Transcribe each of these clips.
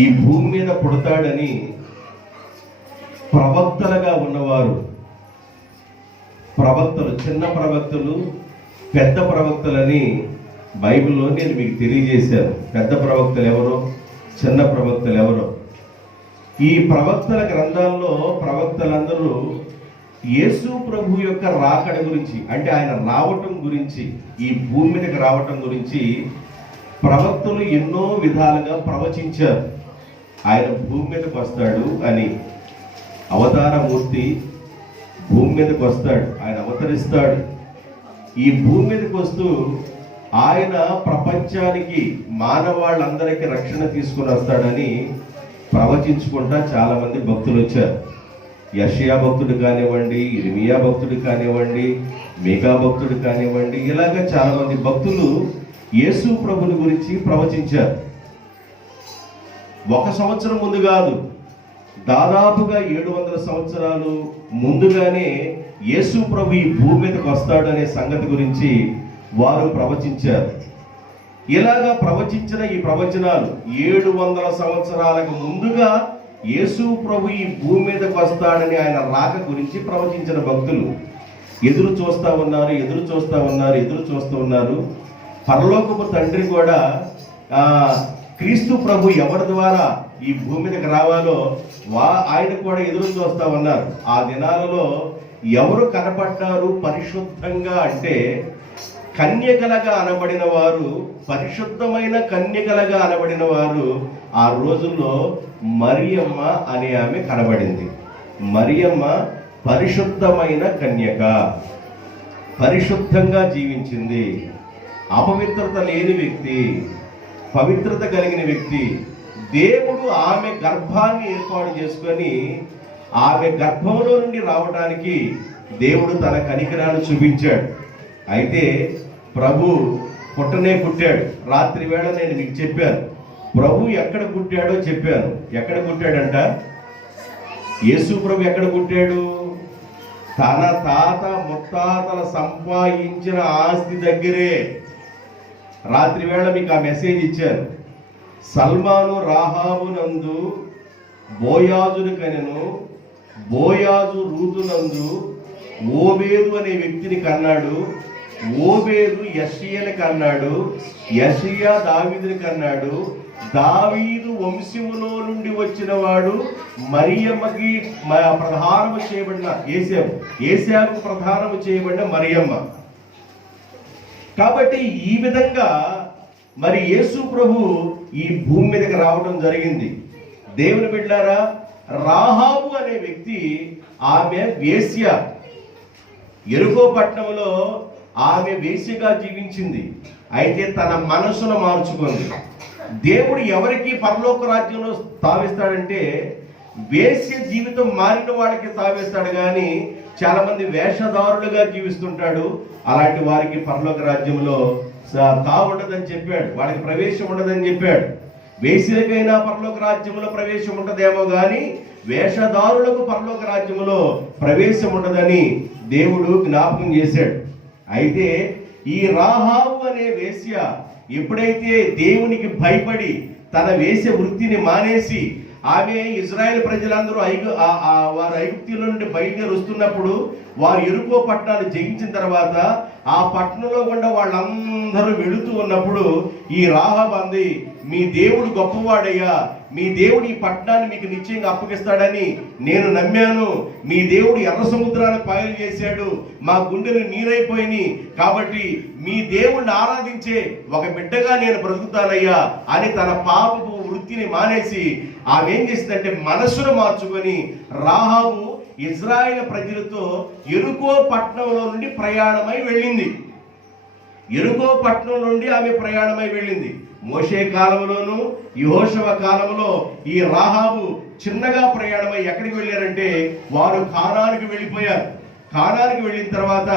ఈ భూమి మీద పుడతాడని ప్రవక్తలుగా ఉన్నవారు, ప్రవక్తలు, చిన్న ప్రవక్తలు, పెద్ద ప్రవక్తలని బైబిల్లో నేను మీకు తెలియజేశాను. పెద్ద ప్రవక్తలు ఎవరో, చిన్న ప్రవక్తలు ఎవరో. ఈ ప్రవక్తల గ్రంథాల్లో ప్రవక్తలందరూ యేసు ప్రభు యొక్క రాకడ గురించి, అంటే ఆయన రావటం గురించి, ఈ భూమి మీదకి రావటం గురించి ప్రవక్తలు ఎన్నో విధాలుగా ప్రవచించారు. ఆయన భూమి మీదకి వస్తాడు అని, అవతారమూర్తి భూమి మీదకి వస్తాడు, ఆయన అవతరిస్తాడు. ఈ భూమి మీదకి వస్తూ ఆయన ప్రపంచానికి, మానవాళ్ళందరికీ రక్షణ తీసుకుని వస్తాడని ప్రవచించుకుంటా చాలా మంది భక్తులు వచ్చారు. యెషయా భక్తుడు కానివ్వండి, ఇర్మియా భక్తుడు కానివ్వండి, మీకా భక్తుడు కానివ్వండి, ఇలాగ చాలా మంది భక్తులు యేసు ప్రభుని గురించి ప్రవచించారు. 1 సంవత్సరం ముందు కాదు, దాదాపుగా 700 సంవత్సరాలు ముందుగానే యేసు ప్రభు ఈ భూమి మీదకి వస్తాడు అనే సంగతి గురించి వారు ప్రవచించారు. ఇలాగా ప్రవచించిన ఈ ప్రవచనాలు 700 సంవత్సరాలకు ముందుగా యేసు ప్రభు ఈ భూమి మీదకి వస్తాడని, ఆయన రాక గురించి ప్రవచించిన భక్తులు ఎదురు చూస్తూ ఉన్నారు. పరలోకపు తండ్రి కూడా క్రీస్తు ప్రభు ఎవరి ద్వారా ఈ భూమి మీదకి రావాలో ఆయన కూడా ఎదురు చూస్తూ ఉన్నారు. ఆ దినాలలో ఎవరు కనపడ్డారు పరిశుద్ధంగా అంటే, కన్యకలుగా అనబడిన వారు, పరిశుద్ధమైన కన్యకలుగా అనబడిన వారు ఆ రోజుల్లో మరియమ్మ అనే ఆమె కనబడింది. మరియమ్మ పరిశుద్ధమైన కన్యక, పరిశుద్ధంగా జీవించింది. అపవిత్రత లేని వ్యక్తి, పవిత్రత కలిగిన వ్యక్తి. దేవుడు ఆమె గర్భాన్ని ఏర్పాటు చేసుకొని ఆమె గర్భంలో నుండి రావడానికి దేవుడు తన కనికరాన్ని చూపించాడు. అయితే ప్రభు పుట్టాడు. రాత్రి వేళ నేను మీకు చెప్పాను, ప్రభు ఎక్కడ పుట్టాడో చెప్పాను. ఎక్కడ పుట్టాడంట? యేసు ప్రభు ఎక్కడ పుట్టాడు? తన తాత ముత్తాతల సంపాదించిన ఆస్తి దగ్గరే. రాత్రి వేళ మీకు ఆ మెసేజ్ ఇచ్చాను. సల్మాను రాహాబు నందు బోయాజును కనెను, బోయాజు రూతునందు ఓబేదు అనే వ్యక్తిని కన్నాడు, ఓబేదు యెషయని కన్నాడు, యెషయా దావీదుని కన్నాడు, దావీదు వంశములో నుండి వచ్చిన వాడు మరియమ్మకి ప్రధానము చేయబడిన ఏశాకు ప్రధానము చేయబడిన మరియమ్మ. కాబట్టి ఈ విధంగా మరి యేసు ప్రభు ఈ భూమి మీదకి రావడం జరిగింది. దేవుని బిడ్డలారా, రాహాబు అనే వ్యక్తి, ఆమె వేశ్య. యెరికో పట్టణంలో ఆమె వేశ్యగా జీవించింది. అయితే తన మనసును మార్చుకుంది. దేవుడు ఎవరికి పరలోక రాజ్యంలో స్థాపిస్తాడంటే, వేశ్య జీవితం మారిన వాళ్ళకి స్థాపిస్తాడు, కానీ చాలా మంది వేషధారులుగా జీవిస్తుంటాడు. అలాంటి వారికి పరలోక రాజ్యంలో ఉండదని చెప్పాడు, వాళ్ళకి ప్రవేశం ఉండదని చెప్పాడు. వేశ్యలకైనా పరలోక రాజ్యంలో ప్రవేశం ఉంటదేమో కానీ వేషధారులకు పరలోక రాజ్యంలో ప్రవేశం ఉండదని దేవుడు జ్ఞాపకం చేశాడు. అయితే ఈ రాహాబు అనే వేశ్య ఎప్పుడైతే దేవునికి భయపడి తన వేశ్య వృత్తిని మానేసి, ఆమె ఇజ్రాయెల్ ప్రజలందరూ వారు ఐగుప్తుల నుండి బయలుదేరి వస్తున్నప్పుడు వారు యెరికో పట్టణాన్ని జయించిన తర్వాత ఆ పట్టణంలో గుండా వాళ్ళందరూ వెళుతూ ఉన్నప్పుడు ఈ రాహాబు అంది, మీ దేవుడు గొప్పవాడయ్యా, మీ దేవుడు ఈ పట్టణాన్ని మీకు నిశ్చయంగా అప్పగిస్తాడని నేను నమ్మాను. మీ దేవుడు ఎర్ర సముద్రాన్ని పాయలు చేశాడు, మా గుండెలు నీరైపోయినాయి, కాబట్టి మీ దేవుడిని ఆరాధించే ఒక బిడ్డగా నేను బ్రతుకుతానయ్యా అని తన పాపపు వృత్తిని మానేసి ఆమె ఏం చేసిందంటే మనసును మార్చుకొని రాహాబు ఇజ్రాయెల్ ప్రజలతో యెరికో పట్టణంలో నుండి ప్రయాణమై వెళ్ళింది. యెరికో పట్టణం నుండి ఆమె ప్రయాణమై వెళ్ళింది. మోషే కాలంలోను యెహోషువ కాలంలో ఈ రాహాబు చిన్నగా ప్రయాణమై ఎక్కడికి వెళ్ళారంటే, వారు కానానికి వెళ్ళిపోయారు. కానానికి వెళ్ళిన తర్వాత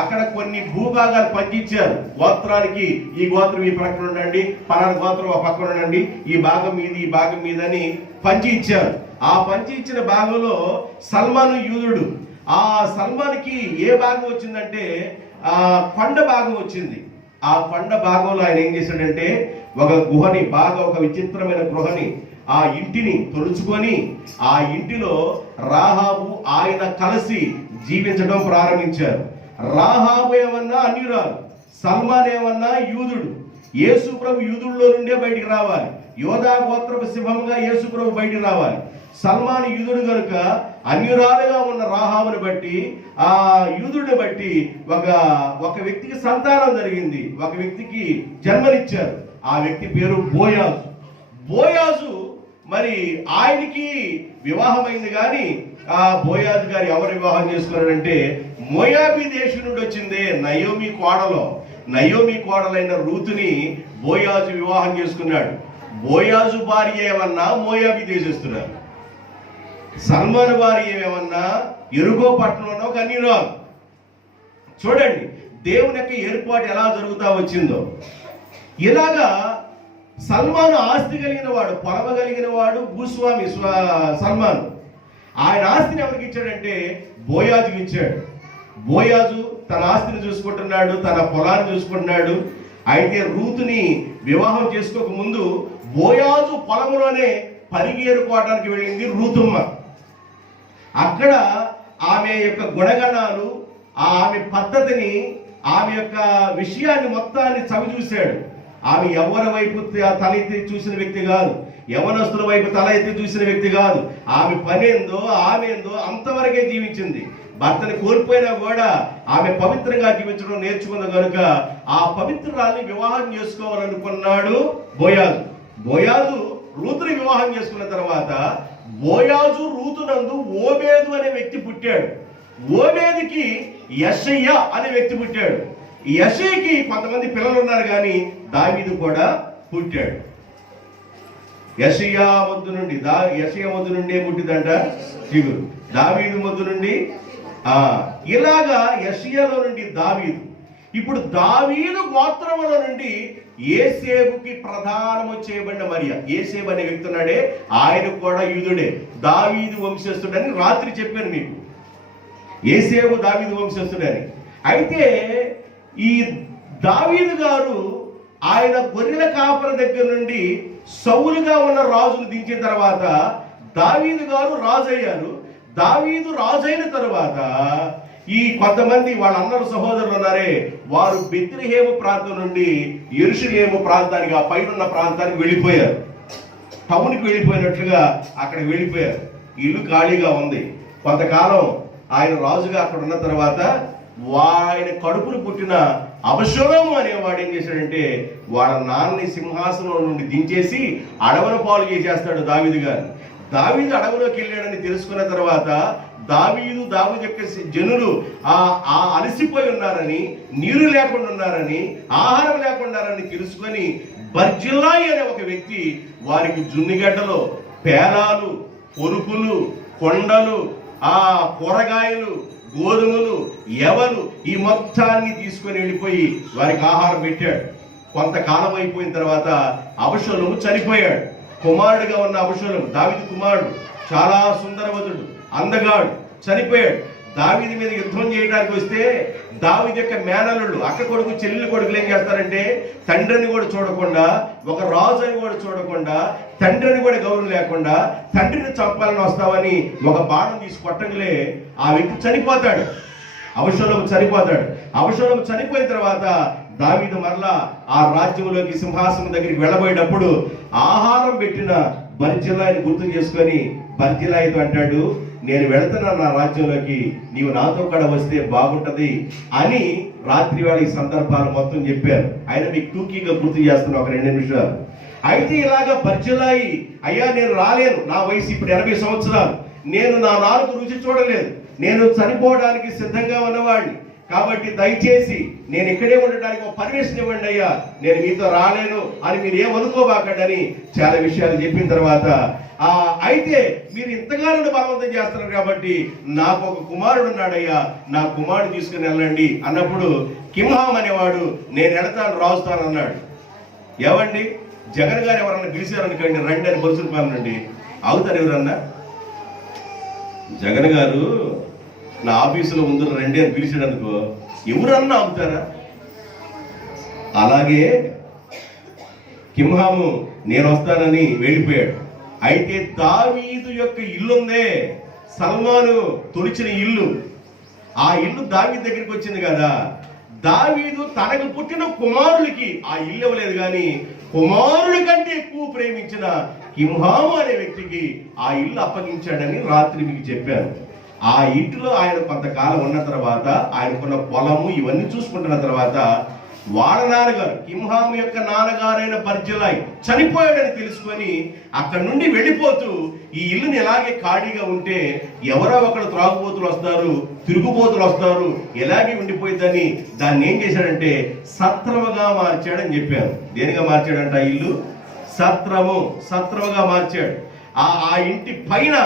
అక్కడ కొన్ని భూభాగాలు పంచిచ్చారు. గోత్రానికి ఈ గోత్రం ఈ పక్కన ఉండండి, పలానా గోత్రం ఆ పక్కన ఉండండి, ఈ భాగం మీద ఈ భాగం మీద అని పంచి ఇచ్చారు. ఆ పంచి ఇచ్చిన భాగంలో సల్మాను యూదుడు. ఆ సల్మాన్కి ఏ భాగం వచ్చిందంటే కొండ భాగం వచ్చింది. ఆ కొండ భాగంలో ఆయన ఏం చేశాడంటే ఒక గుహని, బాగా ఒక విచిత్రమైన గృహని, ఆ ఇంటిని తొలుచుకొని ఆ ఇంటిలో రాహాబు ఆయన కలిసి జీవించడం ప్రారంభించారు. రాహాబు ఏమన్నా అన్యురాలు, సల్మాన్ ఏమన్నా యూదుడు. యేసు ప్రభు యూదుల్లో నుండే బయటికి రావాలి, యోధా గోత్రపు సింహంగా యేసు ప్రభు బయటికి రావాలి. సల్మాన్ యూదుడు కనుక అన్యురాలుగా ఉన్న రాహాబుని బట్టి, ఆ యూదుడిని బట్టి ఒక వ్యక్తికి సంతానం జరిగింది, ఒక వ్యక్తికి జన్మనిచ్చారు. ఆ వ్యక్తి పేరు బోయాజు. బోయాజు మరి ఆయనకి వివాహమైంది, కానీ ఆ బోయాజు గారు ఎవరు వివాహం చేసుకున్నాడంటే మోయాబీ దేశం నుండి వచ్చిందే నయోమి కోడలైన రూతుని బోయాజు వివాహం చేసుకున్నాడు. బోయాజు భార్య ఏమన్నా మోయాబీ దేశస్తున్నారు, సల్మాన్ భార్య ఏమన్నా ఎరుగో పట్టణంలో ఒక అన్యురాలు. చూడండి దేవుని యొక్క ఏర్పాటు ఎలా జరుగుతా వచ్చిందో. ఇలాగా సల్మాన్ ఆస్తి కలిగిన వాడు, పొలమగలిగిన వాడు, భూస్వామి సల్మాన్. ఆయన ఆస్తిని ఎవరికి ఇచ్చాడంటే బోయాజుకి ఇచ్చాడు. బోయాజు తన ఆస్తిని చూసుకుంటున్నాడు, తన పొలాన్ని చూసుకుంటున్నాడు. అయితే రూతుని వివాహం చేసుకోక ముందు బోయాజు పొలంలోనే పరిగేరుకోవడానికి వెళ్ళింది రూతుమ్మ. అక్కడ ఆమె యొక్క గుణగణాలు, ఆమె పద్ధతిని, ఆమె యొక్క విషయాన్ని మొత్తాన్ని చవి చూశాడు. ఆమె ఎవరి వైపు తల ఎత్తి చూసిన వ్యక్తి కాదు, యవనస్తుల వైపు తల ఎత్తి చూసిన వ్యక్తి కాదు. ఆమె పనేందో ఆమెందో అంతవరకే జీవించింది. భర్తని కోల్పోయినా కూడా ఆమె పవిత్రంగా జీవించడం నేర్చుకుంది కనుక ఆ పవిత్రాన్ని వివాహం చేసుకోవాలనుకున్నాడు బోయాజు. బోయాజు రూతుని వివాహం చేసుకున్న తర్వాత బోయాజు రూతునందు ఓబేదు అనే వ్యక్తి పుట్టాడు. ఓబేదుకి యెషయ్య అనే వ్యక్తి పుట్టాడు. యెషయ్యకి కొంతమంది పిల్లలు ఉన్నారు, కానీ దావీదు కూడా పుట్టాడు. యెషయ్య మొద్దు నుండి పుట్టిందంట చిగురు, దావీదు మొద్దు నుండి. ఇలాగా యెషయ్యలో నుండి దావీదు. ఇప్పుడు దావీదు గోత్రముల నుండి యేసేబుకి ప్రధానము చేయబడిన మరియ, యేసేబు అనే వ్యక్తి ఉన్నాడే ఆయన కూడా యూదుడే, దావీదు వంశస్థుడని రాత్రి చెప్పాను మీకు. యేసేబు దావీదు వంశస్థుడని. అయితే ఈ దావీదు గారు ఆయన గొర్రెల కాపర దగ్గర నుండి సౌలుగా ఉన్న రాజును దించిన తర్వాత దావీదు గారు రాజు అయ్యారు. దావీదు రాజైన తర్వాత ఈ కొంతమంది వాళ్ళందరూ సహోదరులు ఉన్నారే, వారు బెత్లెహేము ప్రాంతం నుండి యెరూషలేము ప్రాంతానికి, ఆ పైన ప్రాంతానికి వెళ్ళిపోయారు. టౌన్కి వెళ్ళిపోయినట్లుగా అక్కడికి వెళ్ళిపోయారు. ఇల్లు ఖాళీగా ఉంది. కొంతకాలం ఆయన రాజుగా అక్కడ ఉన్న తర్వాత ఆయన కడుపును పుట్టిన అబషలోము అనేవాడు ఏం చేశాడంటే వాళ్ళ నాన్నని సింహాసనం నుండి దించేసి అడవుల పాలు చేసేస్తాడు దావీదు గారు. దావీదు అడవిలోకి వెళ్ళాడని తెలుసుకున్న తర్వాత దావీదు యొక్క జనులు అలసిపోయి ఉన్నారని, నీరు లేకుండా ఉన్నారని, ఆహారం లేకుండారని తెలుసుకొని బర్జిల్లాయి అనే ఒక వ్యక్తి వారికి జున్నిగడ్డలు, పేలాలు, పొరుపులు, కొండలు, కూరగాయలు, గోధుమలు, ఎవలు ఈ మొత్తాన్ని తీసుకొని వెళ్ళిపోయి వారికి ఆహారం పెట్టాడు. కొంతకాలం అయిపోయిన తర్వాత అబషలోము చనిపోయాడు. కుమారుడిగా ఉన్న అబషలోము, దావీదు కుమారుడు, చాలా సుందరవతుడు, అందగాడు, చనిపోయాడు. దావీదు మీద యుద్ధం చేయడానికి వస్తే దావీదు యొక్క మేనల్లుళ్ళు, అక్క కొడుకు, చెల్లెలు కొడుకులు ఏం చేస్తారంటే తండ్రిని కూడా చూడకుండా, ఒక రాజు అని కూడా చూడకుండా, తండ్రిని కూడా గౌరవం లేకుండా తండ్రిని చంపాలని వస్తామని ఒక బాణం తీసి కొట్టంగలే ఆ వ్యక్తి చనిపోతాడు. అబషలోము చనిపోతాడు. అబషలోము చనిపోయిన తర్వాత దావీదు మరలా ఆ రాజ్యంలోకి సింహాసనం దగ్గరికి వెళ్ళబోయేటప్పుడు ఆహారం పెట్టిన బర్జిల్లాయిని గుర్తు చేసుకొని బర్జిల్లాయితో అంటాడు, నేను వెళుతున్నా నా రాజ్యంలోకి, నీవు నాతో కూడా వస్తే బాగుంటది అని రాత్రి వేళ ఈ సందర్భాలు మొత్తం చెప్పారు. ఆయన మీకు టూకీగా గుర్తు చేస్తున్నా ఒక 2 నిమిషాలు. అయితే ఇలాగా బర్జిల్లాయి, అయ్యా నేను రాలేను, నా వయసు ఇప్పుడు 80 సంవత్సరాలు, నేను నా నాలుగు రుచి చూడలేదు, నేను చనిపోవడానికి సిద్ధంగా ఉన్నవాడిని, కాబట్టి దయచేసి నేను ఇక్కడే ఉండడానికి ఒక పర్మిషన్ ఇవ్వండి అయ్యా, నేను మీతో రాలేను అని మీరు ఏమనుకోబాకండి అని చాలా విషయాలు చెప్పిన తర్వాత అయితే మీరు ఇంతగానో బలవంతం చేస్తున్నారు కాబట్టి నాకు ఒక కుమారుడు ఉన్నాడయ్యా, నా కుమారుడు తీసుకుని వెళ్ళండి అన్నప్పుడు కింహాం అనేవాడు నేను వెళతాను, రాజుతాను అన్నాడు. ఏవండి జగన్ గారు ఎవరన్నా పిలిచారనుకోండి రండి అని బొరుసులపాలెం నుండి, అవుతారు ఎవరన్నా? జగన్ గారు నా ఆఫీసులో ముందు రండి అని పిలిచాడు అనుకో, ఎవరన్నా ఆపుతారా? అలాగే కింహాము నేను వస్తానని వెళ్ళిపోయాడు. అయితే దావీదు యొక్క ఇల్లుందే, సల్మాను తొలిచిన ఇల్లు, ఆ ఇల్లు దావీదు దగ్గరికి వచ్చింది కదా. దావీదు తనకు పుట్టిన కుమారుడికి ఆ ఇల్లు ఇవ్వలేదు, కానీ కుమారుడి కంటే ఎక్కువ ప్రేమించిన కింహాము అనే వ్యక్తికి ఆ ఇల్లు అప్పగించాడని రాత్రి మీకు చెప్పాను. ఆ ఇంటిలో ఆయన కొంతకాలం ఉన్న తర్వాత, ఆయనకున్న పొలము ఇవన్నీ చూసుకుంటున్న తర్వాత, వాళ్ళ నాన్నగారు కింహాము యొక్క నాన్నగారైన బర్జిలాయ్ చనిపోయాడని తెలుసుకొని అక్కడి నుండి వెళ్ళిపోతూ, ఈ ఇల్లుని ఎలాగే ఖాళీగా ఉంటే ఎవరో ఒకరు త్రాగుబోతులు వస్తారు, తిరుగుబోతులు వస్తారు, ఎలాగే ఉండిపోయిందని దాన్ని ఏం చేశాడంటే సత్రముగా మార్చాడని చెప్పాను. దేనిగా మార్చాడంట? ఇల్లు సత్రముగా మార్చాడు. ఆ ఇంటి పైన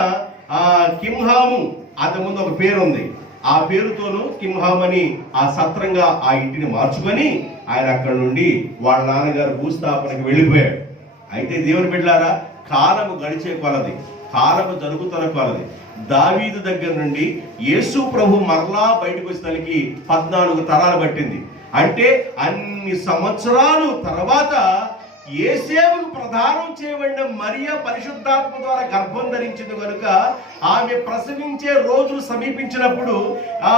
కింహాము అంతకుముందు ఒక పేరు ఉంది, ఆ పేరుతోనూ కింహామని ఆ సత్రంగా ఆ ఇంటిని మార్చుకొని ఆయన అక్కడి నుండి వాళ్ళ నాన్నగారు భూస్థాపనకి వెళ్ళిపోయాడు. అయితే దేవుని బిడ్డలారా, కాలము గడిచే కొలది, కాలము జరుగుతున్న కొలది, దావీదు దగ్గర నుండి యేసు ప్రభు మరలా బయటకు వచ్చేసరికి 14 తరాలు పట్టింది. అంటే అన్ని సంవత్సరాలు తర్వాత యేసేపుకు ప్రదానం చేయబడిన మరియా పరిశుద్ధాత్మ ద్వారా గర్భం ధరించింది కనుక ఆమె ప్రసవించే రోజులు సమీపించినప్పుడు ఆ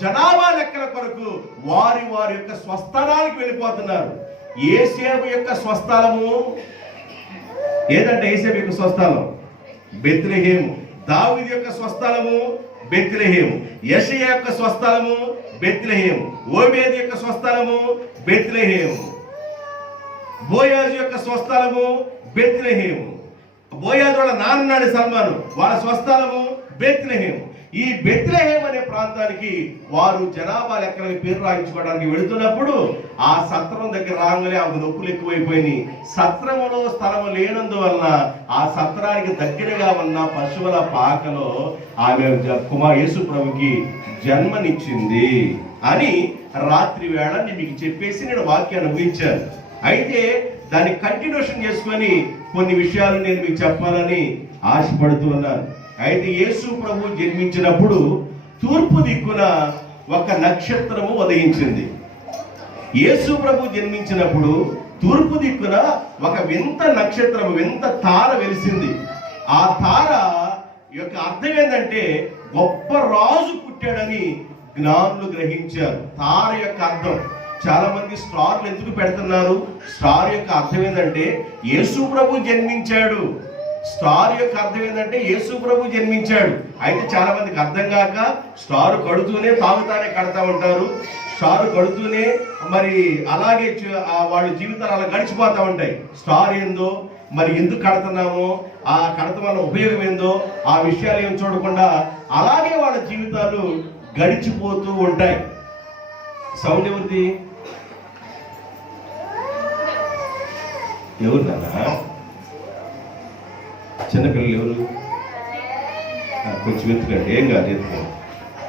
జనాభా లెక్కల కొరకు వారి యొక్క స్వస్థలానికి వెళ్ళిపోతున్నారు. యేసేపు యొక్క స్వస్థలము ఏదంటే, యేసేపు యొక్క స్వస్థలం బెత్లెహేము. దావీదు యొక్క స్వస్థలము బెత్లెహేము. యెషయా యొక్క స్వస్థలము బెత్లెహేము. ఓబేదు యొక్క స్వస్థలము బెత్లెహేము. బోయాజు యొక్క స్వస్థలము బెత్లెహేము. బోయాజు వాళ్ళ నాన్ననాడు సల్మాను, వాళ్ళ స్వస్థలము బెత్లెహేము. ఈ బెత్లెహేము అనే ప్రాంతానికి వారు జనాభా లెక్కలకి పేరు రాయించుకోవడానికి వెళుతున్నప్పుడు ఆ సత్రం దగ్గర రాగానే ఆమె నొప్పులు ఎక్కువైపోయినాయి. సత్రములో స్థలము లేనందువలన ఆ సత్రానికి దగ్గరగా ఉన్న పశువుల పాకలో ఆమె యేసు ప్రభుకి జన్మనిచ్చింది అని రాత్రి వేళ మీకు చెప్పేసి నేను వాక్యాన్ని ముగించాను. అయితే దాన్ని కంటిన్యూషన్ చేసుకొని కొన్ని విషయాలు నేను మీకు చెప్పాలని ఆశపడుతూ ఉన్నాను. అయితే యేసు ప్రభు జన్మించినప్పుడు తూర్పు దిక్కున ఒక నక్షత్రము ఉదయించింది. యేసు ప్రభు జన్మించినప్పుడు తూర్పు దిక్కున ఒక వింత నక్షత్రము, వింత తార వెలిసింది. ఆ తార యొక్క అర్థం ఏంటంటే గొప్ప రాజు పుట్టాడని జ్ఞానులు గ్రహించారు. తార యొక్క అర్థం, చాలా మంది స్టార్లు ఎందుకు పెడుతున్నారు? స్టార్ యొక్క అర్థం ఏంటంటే యేసు ప్రభు జన్మించాడు. స్టార్ యొక్క అర్థం ఏంటంటే యేసు ప్రభు జన్మించాడు. అయితే చాలా మందికి అర్థం కాక స్టార్ కడుతూనే తాగుతానే కడతా ఉంటారు. స్టార్ కడుతూనే మరి అలాగే వాళ్ళ జీవితాలు అలా గడిచిపోతూ ఉంటాయి. స్టార్ ఏందో, మరి ఎందుకు కడుతున్నామో, ఆ కడత వల్ల ఉపయోగం ఏందో, ఆ విషయాలు ఏమి చూడకుండా అలాగే వాళ్ళ జీవితాలు గడిచిపోతూ ఉంటాయి. సౌండ్ ఎవరిది? ఎవరు నాన్న? చిన్నపిల్లలు ఎవరు? కొంచెం ఎత్తుకండి, ఏం కాదు,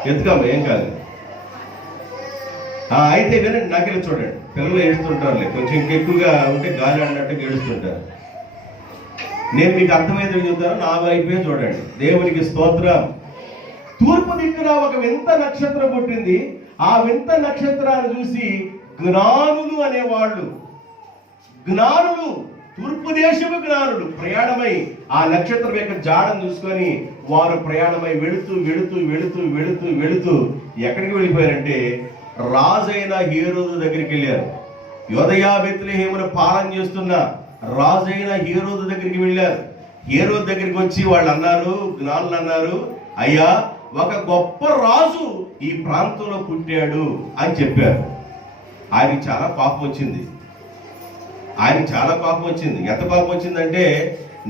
ఎత్తుకమ్మా, ఏం కాదు. అయితే వినండి, నాకెళ్ళి చూడండి, పిల్లలు ఏడుస్తుంటారులే, కొంచెం ఇంకెక్కువగా ఉంటే గాలి అన్నట్టుగా ఏడుస్తుంటారు. నేను మీకు అర్థమైతే చెబుతాను, నా వైపే చూడండి. దేవునికి స్తోత్రం. తూర్పు దిక్కున ఒక వింత నక్షత్రం పుట్టింది. ఆ వింత నక్షత్రాన్ని చూసి జ్ఞానులు అనేవాళ్ళు, జ్ఞానులు, తూర్పు దేశపు జ్ఞానులు ప్రయాణమై ఆ నక్షత్రం యొక్క జాడను చూసుకొని వారు ప్రయాణమై వెళుతూ వెళుతూ వెళుతూ వెళుతూ వెళుతూ ఎక్కడికి వెళ్ళిపోయారంటే రాజైన హేరోదు దగ్గరికి వెళ్ళారు. యోదయ బెత్లెహేమును పాలన చేస్తున్న రాజైన హేరోదు దగ్గరికి వెళ్ళారు. హేరోదు దగ్గరికి వచ్చి వాళ్ళు అన్నారు, జ్ఞానులు అన్నారు, అయ్యా ఒక గొప్ప రాజు ఈ ప్రాంతంలో పుట్టాడు అని చెప్పారు. ఆయనకి చాలా కోపం వచ్చింది. ఎంత కోపం వచ్చిందంటే,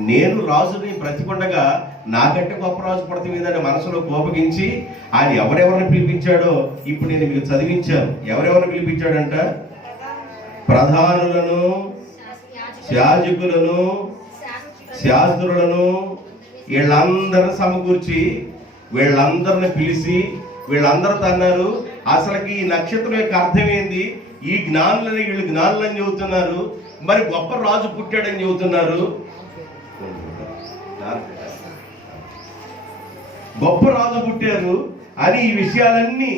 నేను రాజుని బ్రతికొండగా నాకంటే గొప్ప రాజు పడతాం మీదని మనసులో కోపగించి ఆయన ఎవరెవరిని పిలిపించాడో ఇప్పుడు నేను మీకు చదివించాను. ఎవరెవరిని పిలిపించాడంట? ప్రధానులను, యాజకులను, శాస్త్రులను, వీళ్ళందరిని సమకూర్చి వీళ్ళందరిని పిలిచి వీళ్ళందరితో అన్నారు, అసలుకి ఈ నక్షత్రం యొక్క అర్థం ఏంది? ఈ జ్ఞానులని, వీళ్ళు జ్ఞానులని చెబుతున్నారు, మరి గొప్ప రాజు పుట్టాడని చెబుతున్నారు. గొప్ప రాజు పుట్టారు అని ఈ విషయాలన్నీ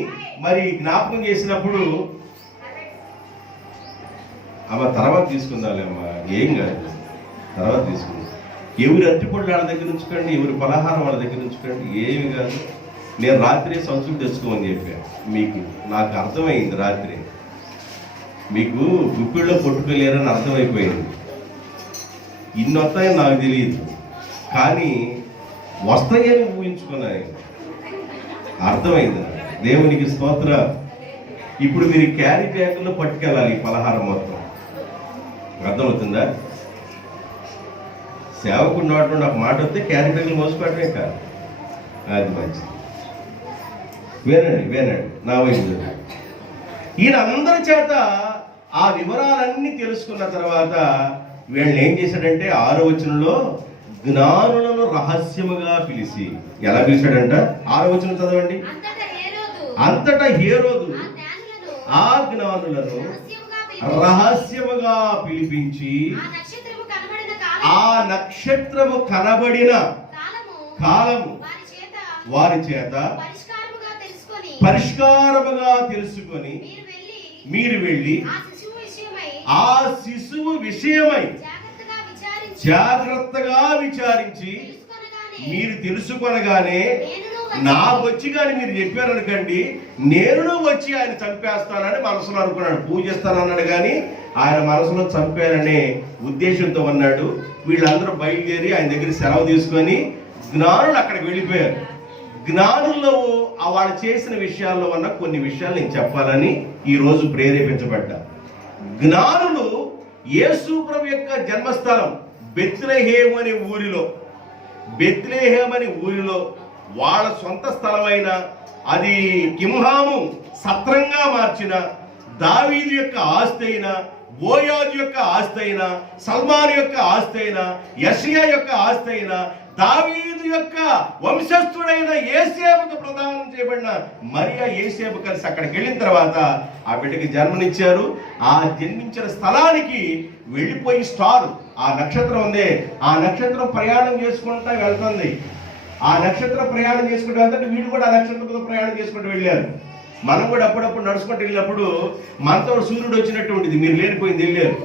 మరి జ్ఞాపకం చేసినప్పుడు అమ్మ తర్వాత తీసుకుందాలే అమ్మా, ఏం కాదు, తర్వాత తీసుకుందాం. ఎవరి అరటిపళ్ళు వాళ్ళ దగ్గర ఉంచుకోండి, ఎవరి పలహారం వాళ్ళ దగ్గర ఉంచుకోండి, ఏమి కాదు. నేను రాత్రి సంచులు తెచ్చుకోమని చెప్పాను మీకు. నాకు అర్థమైంది రాత్రి, మీకు గుప్పిళ్ళలో కొట్టుకోలేరని అర్థమైపోయింది. ఇన్ని వస్తాయని నాకు తెలియదు, కానీ వస్తాయని ఊహించుకున్నాను, అర్థమైంది. దేవునికి స్తోత్ర. ఇప్పుడు మీరు క్యారీ బ్యాగుల్లో పట్టుకెళ్ళాలి ఈ పలహారం మొత్తం, అర్థమవుతుందా? సేవకుడు నాటు నాకు మాట వస్తే క్యారీ బ్యాగులు మోసుకోవటమే కాదు, అది మంచిది. వినండి నా వైపు. ఈయన అందరి చేత ఆ వివరాలన్నీ తెలుసుకున్న తర్వాత వీళ్ళని ఏం చేశాడంటే 6వ వచనంలో జ్ఞానులను రహస్యముగా పిలిచి, ఎలా పిలిచాడంట? 6వ వచనం చదవండి. అంతటా హేరోదు ఆ జ్ఞానులను రహస్యముగా పిలిపించి ఆ నక్షత్రము కనబడిన కాలము వారి చేత పరిష్కారముగా తెలుసుకొని మీరు వెళ్ళి ఆ శిశువు విషయమై జాగ్రత్తగా విచారించి మీరు తెలుసుకొనగానే నాకు వచ్చి కానీ మీరు చెప్పారనుకోండి, నేను వచ్చి ఆయన చంపేస్తానని మనసులో అనుకున్నాడు. పూజిస్తానన్నాడు కానీ ఆయన మనసులో చంపాననే ఉద్దేశంతో ఉన్నాడు. వీళ్ళందరూ బయలుదేరి ఆయన దగ్గర సెలవు తీసుకొని జ్ఞానులు అక్కడికి వెళ్ళిపోయారు. జ్ఞానుల్లో వాళ్ళు చేసిన విషయాల్లో ఉన్న కొన్ని విషయాలు నేను చెప్పాలని ఈరోజు ప్రేరేపించబడ్డా. జ్ఞానులు యేసు ప్రభు యొక్క జన్మస్థలం బెత్లెహేము అనే ఊరిలో వాళ్ళ సొంత స్థలమైన అది కింహాము సత్రంగా మార్చిన, దావీదు యొక్క ఆస్తి అయినా, బోయాజు యొక్క ఆస్తి అయినా, సల్మాన్ యొక్క ఆస్తి అయినా, యెషయా యొక్క ఆస్తి అయినా, దావీదు యొక్క వంశస్థుడైన యేసేపుకు ప్రదానం చేయబడిన మరియా యేసేపు కలిసి అక్కడికి వెళ్ళిన తర్వాత ఆ బిడ్డకి జన్మనిచ్చారు. ఆ జన్మించిన స్థలానికి వెళ్ళిపోయి స్టార్, ఆ నక్షత్రం ఉంది, ఆ నక్షత్రం ప్రయాణం చేసుకుంటా వెళ్తుంది. ఆ నక్షత్రం ప్రయాణం చేసుకుంటూ వెళ్తుంటే వీళ్ళు కూడా ఆ నక్షత్రంతో ప్రయాణం చేసుకుంటూ వెళ్ళారు. మనం కూడా అప్పుడప్పుడు నడుచుకుంటూ వెళ్ళినప్పుడు మనతో సూర్యుడు వచ్చినట్టు ఉండింది, మీరు లేనిపోయింది వెళ్ళారు.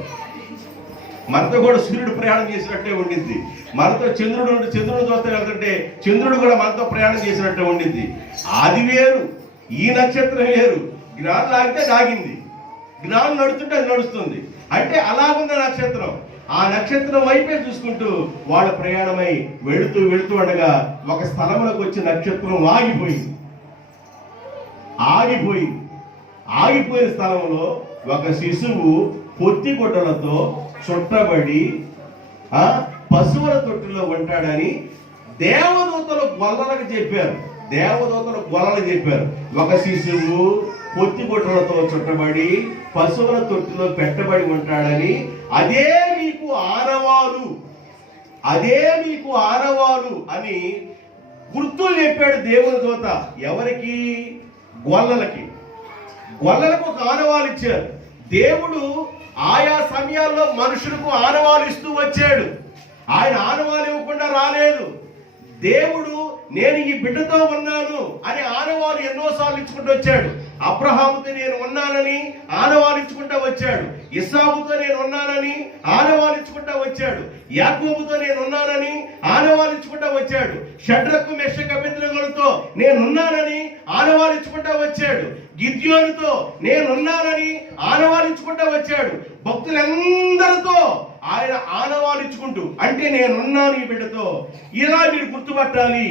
మనతో కూడా సూర్యుడు ప్రయాణం చేసినట్టే ఉండింది. మనతో చంద్రుడు చూస్తే వెళ్తుంటే చంద్రుడు కూడా మనతో ప్రయాణం చేసినట్టే ఉండింది. అది వేరు, ఈ నక్షత్రం వేరు. జ్ఞానం లాగితే లాగింది, జ్ఞానం నడుస్తుంటే అది నడుస్తుంది. అంటే అలాగుంది నక్షత్రం. ఆ నక్షత్రం వైపే చూసుకుంటూ వాళ్ళ ప్రయాణమై వెళుతూ ఉండగా ఒక స్థలంలోకి వచ్చి నక్షత్రం ఆగిపోయిన స్థలంలో ఒక శిశువు పొత్తిగుడ్డలతో చుట్టబడి పశువుల తొట్టిలో ఉంటాడని దేవదూతలు గొల్లలకు చెప్పారు. ఒక శిశువు పొత్తిగుడ్డలతో చుట్టబడి పశువుల తొట్టిలో పెట్టబడి ఉంటాడని, అదే మీకు ఆనవాలు అని గుర్తులు చెప్పాడు దేవుని దూత. ఎవరికి? గొల్లలకు ఒక ఆనవాలు ఇచ్చారు. దేవుడు ఆయా సమయాల్లో మనుషులకు ఆనవాలు ఇస్తూ వచ్చాడు. ఆయన ఆనవాలు ఇవ్వకుండా రాలేదు. దేవుడు నేను ఈ బిడ్డతో ఉన్నాను అని ఆనవాలు ఎన్నోసార్లు ఇచ్చుకుంటూ వచ్చాడు. అబ్రహాముతో నేను ఉన్నానని ఆనవాలు ఇచ్చుకుంటూ వచ్చాడు. ఇస్సాకుతో నేను ఉన్నానని ఆనవాలు ఇచ్చుకుంటూ వచ్చాడు. యాకోబుతో నేను ఉన్నానని ఆనవాలు ఇచ్చుకుంటూ వచ్చాడు. షడ్రకు మెషకు అబేద్నెగోలతో నేనున్నానని ఆనవాలు ఇచ్చుకుంటూ వచ్చాడు. గిద్యోనుతో నేనున్నానని ఆనవాలు ఇచ్చుకుంటూ వచ్చాడు. భక్తులందరితో ఆయన ఆనవాలు ఇచ్చుకుంటూ, అంటే నేనున్నాను ఈ బిడ్డతో. ఇలా మీరు గుర్తుపట్టాలి.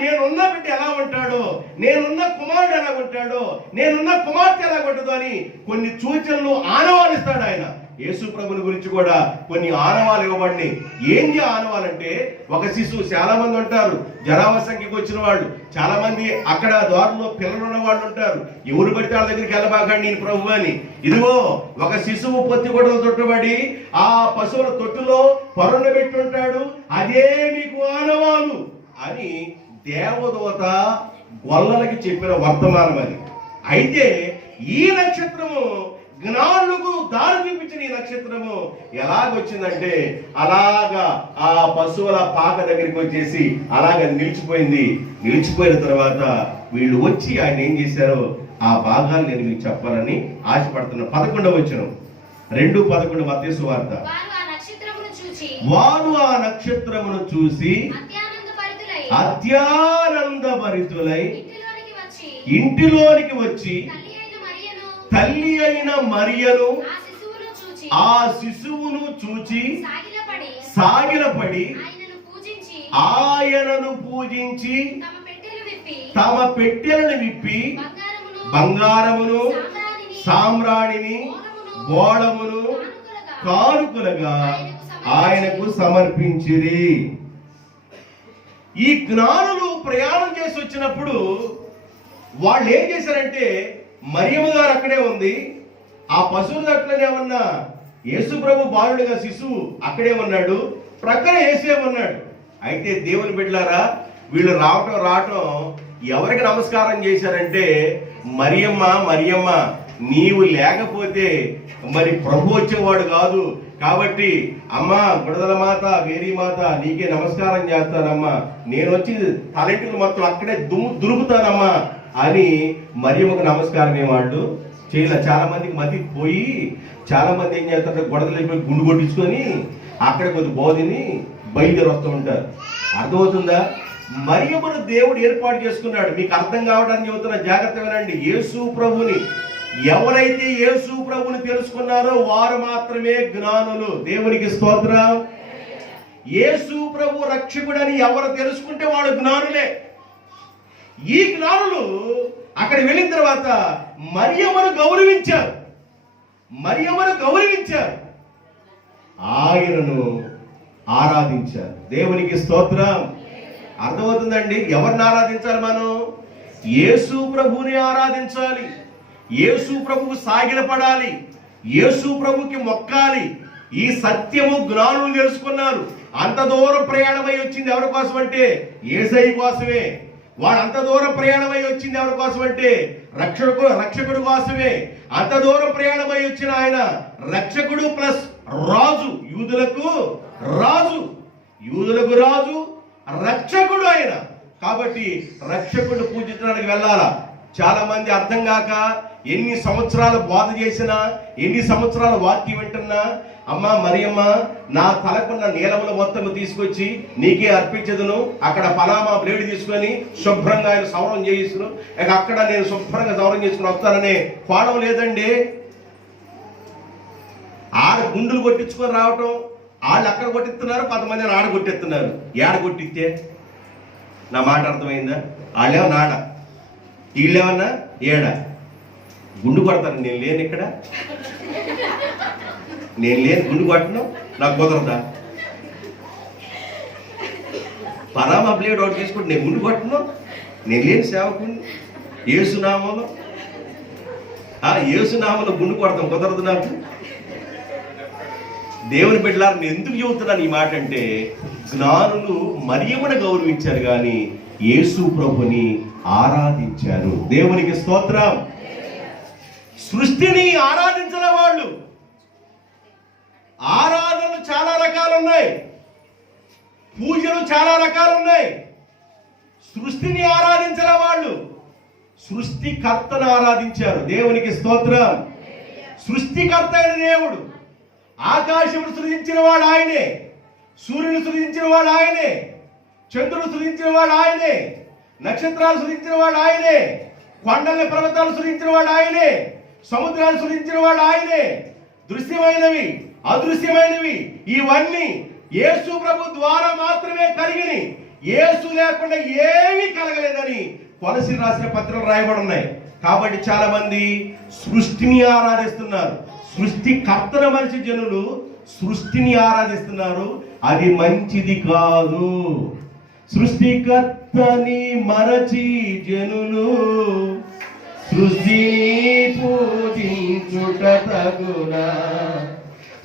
నేనున్న బిడ్డ ఎలా ఉంటాడో, నేనున్న కుమారుడు ఎలా ఉంటాడో, నేనున్న కుమార్తె ఎలా ఉంటుందో అని కొన్ని సూచనలు ఆనవాలు ఇస్తాడు ఆయన. యేసు ప్రభుని గురించి కూడా కొన్ని ఆనవాలు ఇవ్వబడినాయి. ఏంటి ఆనవాలంటే, ఒక శిశువు, చాలా మంది ఉంటారు జరావసంఖ్యకు వచ్చిన వాళ్ళు, చాలా మంది అక్కడ ద్వారంలో పిల్లలు ఉన్న వాళ్ళు ఉంటారు. ఎవరు పడితే వాళ్ళ దగ్గరికి వెళ్ళబాకండి నేను ప్రభు అని. ఇదిగో ఒక శిశువు పొత్తిగుడ్డలు చుట్టబడి ఆ పశువుల తొట్టులో పొరను పెట్టుంటాడు, అదే మీకు ఆనవాలు అని దేవదూత గొల్లలకి చెప్పిన వర్తమానం అది. అయితే ఈ నక్షత్రము జ్ఞానులకు దారి చూపించిన ఈ నక్షత్రము ఎలాగొచ్చిందంటే, అలాగా ఆ పశువుల పాక దగ్గరికి వచ్చేసి అలాగ నిలిచిపోయిన తర్వాత వీళ్ళు వచ్చి ఆయన ఏం చేశారో ఆ భాగాలు నేను మీకు చెప్పాలని ఆశపడుతున్నా. 11వ వచనం 2:11 మత్తయి సువార్త. వారు ఆ నక్షత్రమును చూసి అత్యానందభరితులై ఇంటిలోనికి వచ్చి తల్లి అయిన మరియను ఆ శిశువును చూచి సాగిలపడి ఆయనను పూజించి తమ పెట్టెలను విప్పి బంగారమును సామ్రాణిని బోళమును కానుకలుగా ఆయనకు సమర్పించిరి. ఈ జ్ఞానులు ప్రయాణం చేసి వచ్చినప్పుడు వాళ్ళు ఏం చేశారంటే, మరియమ్మ గారు అక్కడే ఉంది, ఆ పశువుల అట్లనే ఉన్న యేసు ప్రభు బాలుడిగా శిశువు అక్కడే ఉన్నాడు, ప్రక్కన యేసే ఉన్నాడు. అయితే దేవుని బిడ్డలారా, వీళ్ళు రావటం ఎవరికి నమస్కారం చేశారంటే, మరియమ్మ నీవు లేకపోతే మరి ప్రభు వచ్చేవాడు కాదు, కాబట్టి అమ్మా గుడదల మాత మేరీ మాత నీకే నమస్కారం చేస్తానమ్మా, నేను వచ్చి తలెంటులు మొత్తం అక్కడే దురుకుతానమ్మా అని మరియమ్మకు నమస్కారం వాళ్ళు చేయలే. చాలా మందికి మతికి పోయి చాలా మంది ఏం చేస్తారు, గొడవలు గుండు కొట్టించుకొని అక్కడ కొద్ది బోధిని బయలుదేరి వస్తూ ఉంటారు. అర్థమవుతుందా? మరియమ్మను దేవుడు ఏర్పాటు చేసుకున్నాడు. మీకు అర్థం కావడానికి చెబుతున్న, జాగ్రత్త వినండి. యేసు ప్రభుని ఎవరైతే యేసు ప్రభుని తెలుసుకున్నారో వారు మాత్రమే జ్ఞానులు. దేవునికి స్తోత్రం. యేసు ప్రభు రక్షకుడని ఎవరు తెలుసుకుంటే వాళ్ళు జ్ఞానులే. ఈ జ్ఞానులు అక్కడ వెళ్ళిన తర్వాత మరియమ్మను గౌరవించారు, ఆయనను ఆరాధించారు. దేవునికి స్తోత్రం. అర్థమవుతుందండి? ఎవరిని ఆరాధించాలి? మనం యేసు ప్రభుని ఆరాధించాలి, యేసు ప్రభువు సాగిలపడాలి, యేసు ప్రభుకి మొక్కాలి. ఈ సత్యము జ్ఞానులు తెలుసుకున్నారు. అంత దూరం ప్రయాణమై వచ్చింది ఎవరి కోసం అంటే యేసయ్య కోసమే. వాడు అంత దూరం ప్రయాణమై వచ్చింది ఎవరి కోసం అంటే రక్షకుడు కోసమే. అంత దూరం ప్రయాణమై వచ్చిన ఆయన రక్షకుడు ప్లస్ రాజు, యూదులకు రాజు రక్షకుడు ఆయన. కాబట్టి రక్షకుడు పూజించడానికి వెళ్ళాలా. చాలా మంది అర్థం కాక ఎన్ని సంవత్సరాలు బోధ చేసినా, ఎన్ని సంవత్సరాల వాక్యం వింటున్నా, అమ్మా మరియమ్మ నా తలకున్న నీలముల మొత్తం తీసుకొచ్చి నీకే అర్పించదును, అక్కడ పలామా బ్లేడ్ తీసుకొని శుభ్రంగా ఆయన సౌరం చేయిస్తును, అక్కడ నేను శుభ్రంగా సౌరం చేసుకుని వస్తాననే పాడం లేదండి. ఆడ గుండులు కొట్టించుకొని రావటం, వాళ్ళు అక్కడ కొట్టిస్తున్నారు, 10 మందిని ఆడ కొట్టిస్తున్నారు. ఏడ కొట్టిస్తే నా మాట అర్థమైందా? వాళ్ళేమన్నా ఆడ, వీళ్ళేమన్నా ఏడ గుండు కొడతాను. నేను లేను ఇక్కడ, గుండు కొట్టను, నాకు కుదరదా? పరామా బ్లేడ్ ఒకటి తీసుకుంటే నేను గుండు కొట్టను, నేను లేని సేవకుని. ఏసునామంలో గుండు కొడతాం, కుదరదు నాకు. దేవుని బిడ్డలారా, నేను ఎందుకు చెబుతున్నాను ఈ మాట అంటే, జ్ఞానులు మరియమ్మను గౌరవించారు కానీ యేసు ప్రభుని ఆరాధించారు. దేవునికి స్తోత్రం. సృష్టిని ఆరాధించిన వాళ్ళు, ఆరాధనలు చాలా రకాలు ఉన్నాయి, పూజలు చాలా రకాలు ఉన్నాయి. సృష్టిని ఆరాధించిన వాళ్ళు సృష్టికర్తను ఆరాధించారు. దేవునికి స్తోత్రం. సృష్టికర్త అయిన దేవుడు, ఆకాశమును సృజించిన వాడు ఆయనే, సూర్యుని సృజించిన వాడు ఆయనే, చంద్రుడు సృజించిన వాడు ఆయనే, నక్షత్రాలు సృజించిన వాడు ఆయనే, కొండల పర్వతాలు సృజించిన వాడు ఆయనే, సముద్రాలు సృజించిన వాడు ఆయనే. దృశ్యమైనవి అదృశ్యమైనవి ఇవన్నీ యేసు ప్రభు ద్వారా మాత్రమే కలిగిని. యేసు లేకుండా ఏమీ కలగలేదని కొలసీలు రాసిన పత్రికలు రాయబడి ఉన్నాయి. కాబట్టి చాలా మంది సృష్టిని ఆరాధిస్తున్నారు. సృష్టికర్తన మనిషి జనులు సృష్టిని ఆరాధిస్తున్నారు. అది మంచిది కాదు. సృష్టికర్తని మరచి జనులు సృష్టిని పూజించుట తగునా.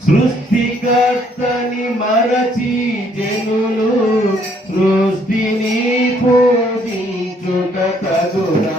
సృష్టికర్తని మరచి జనులు సృష్టిని పూజించుట తగునా.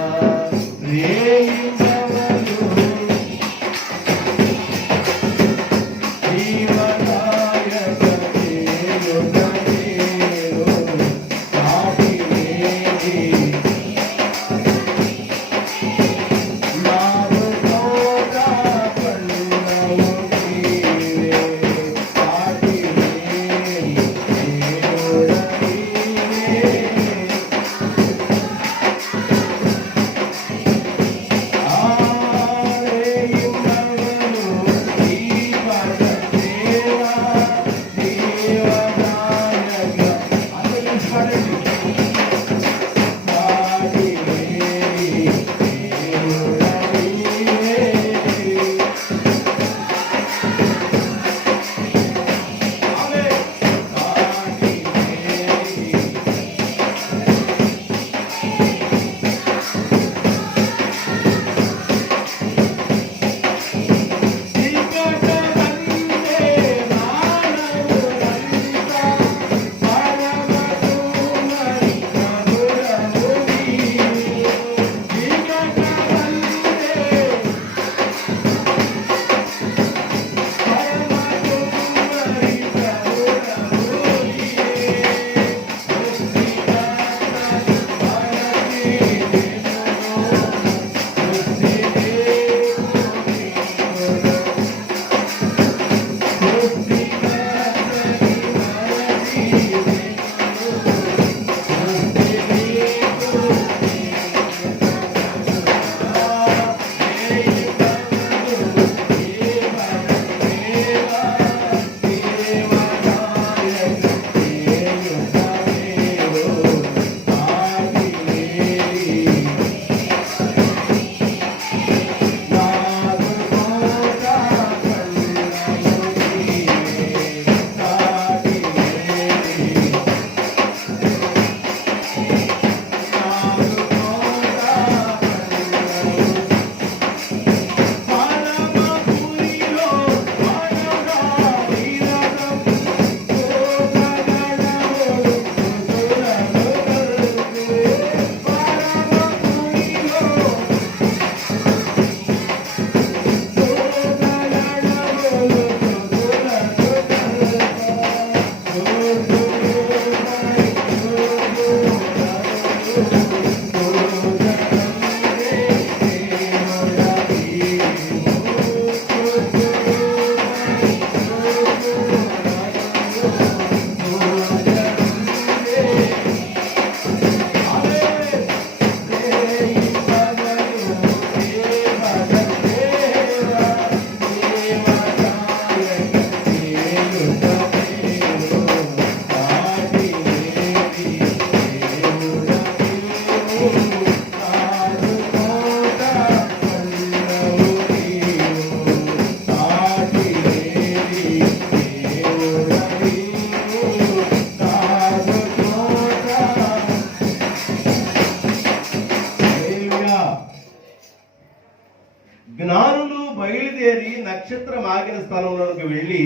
జ్ఞానులు బయలుదేరి నక్షత్రం ఆగిన స్థలంలోకి వెళ్ళి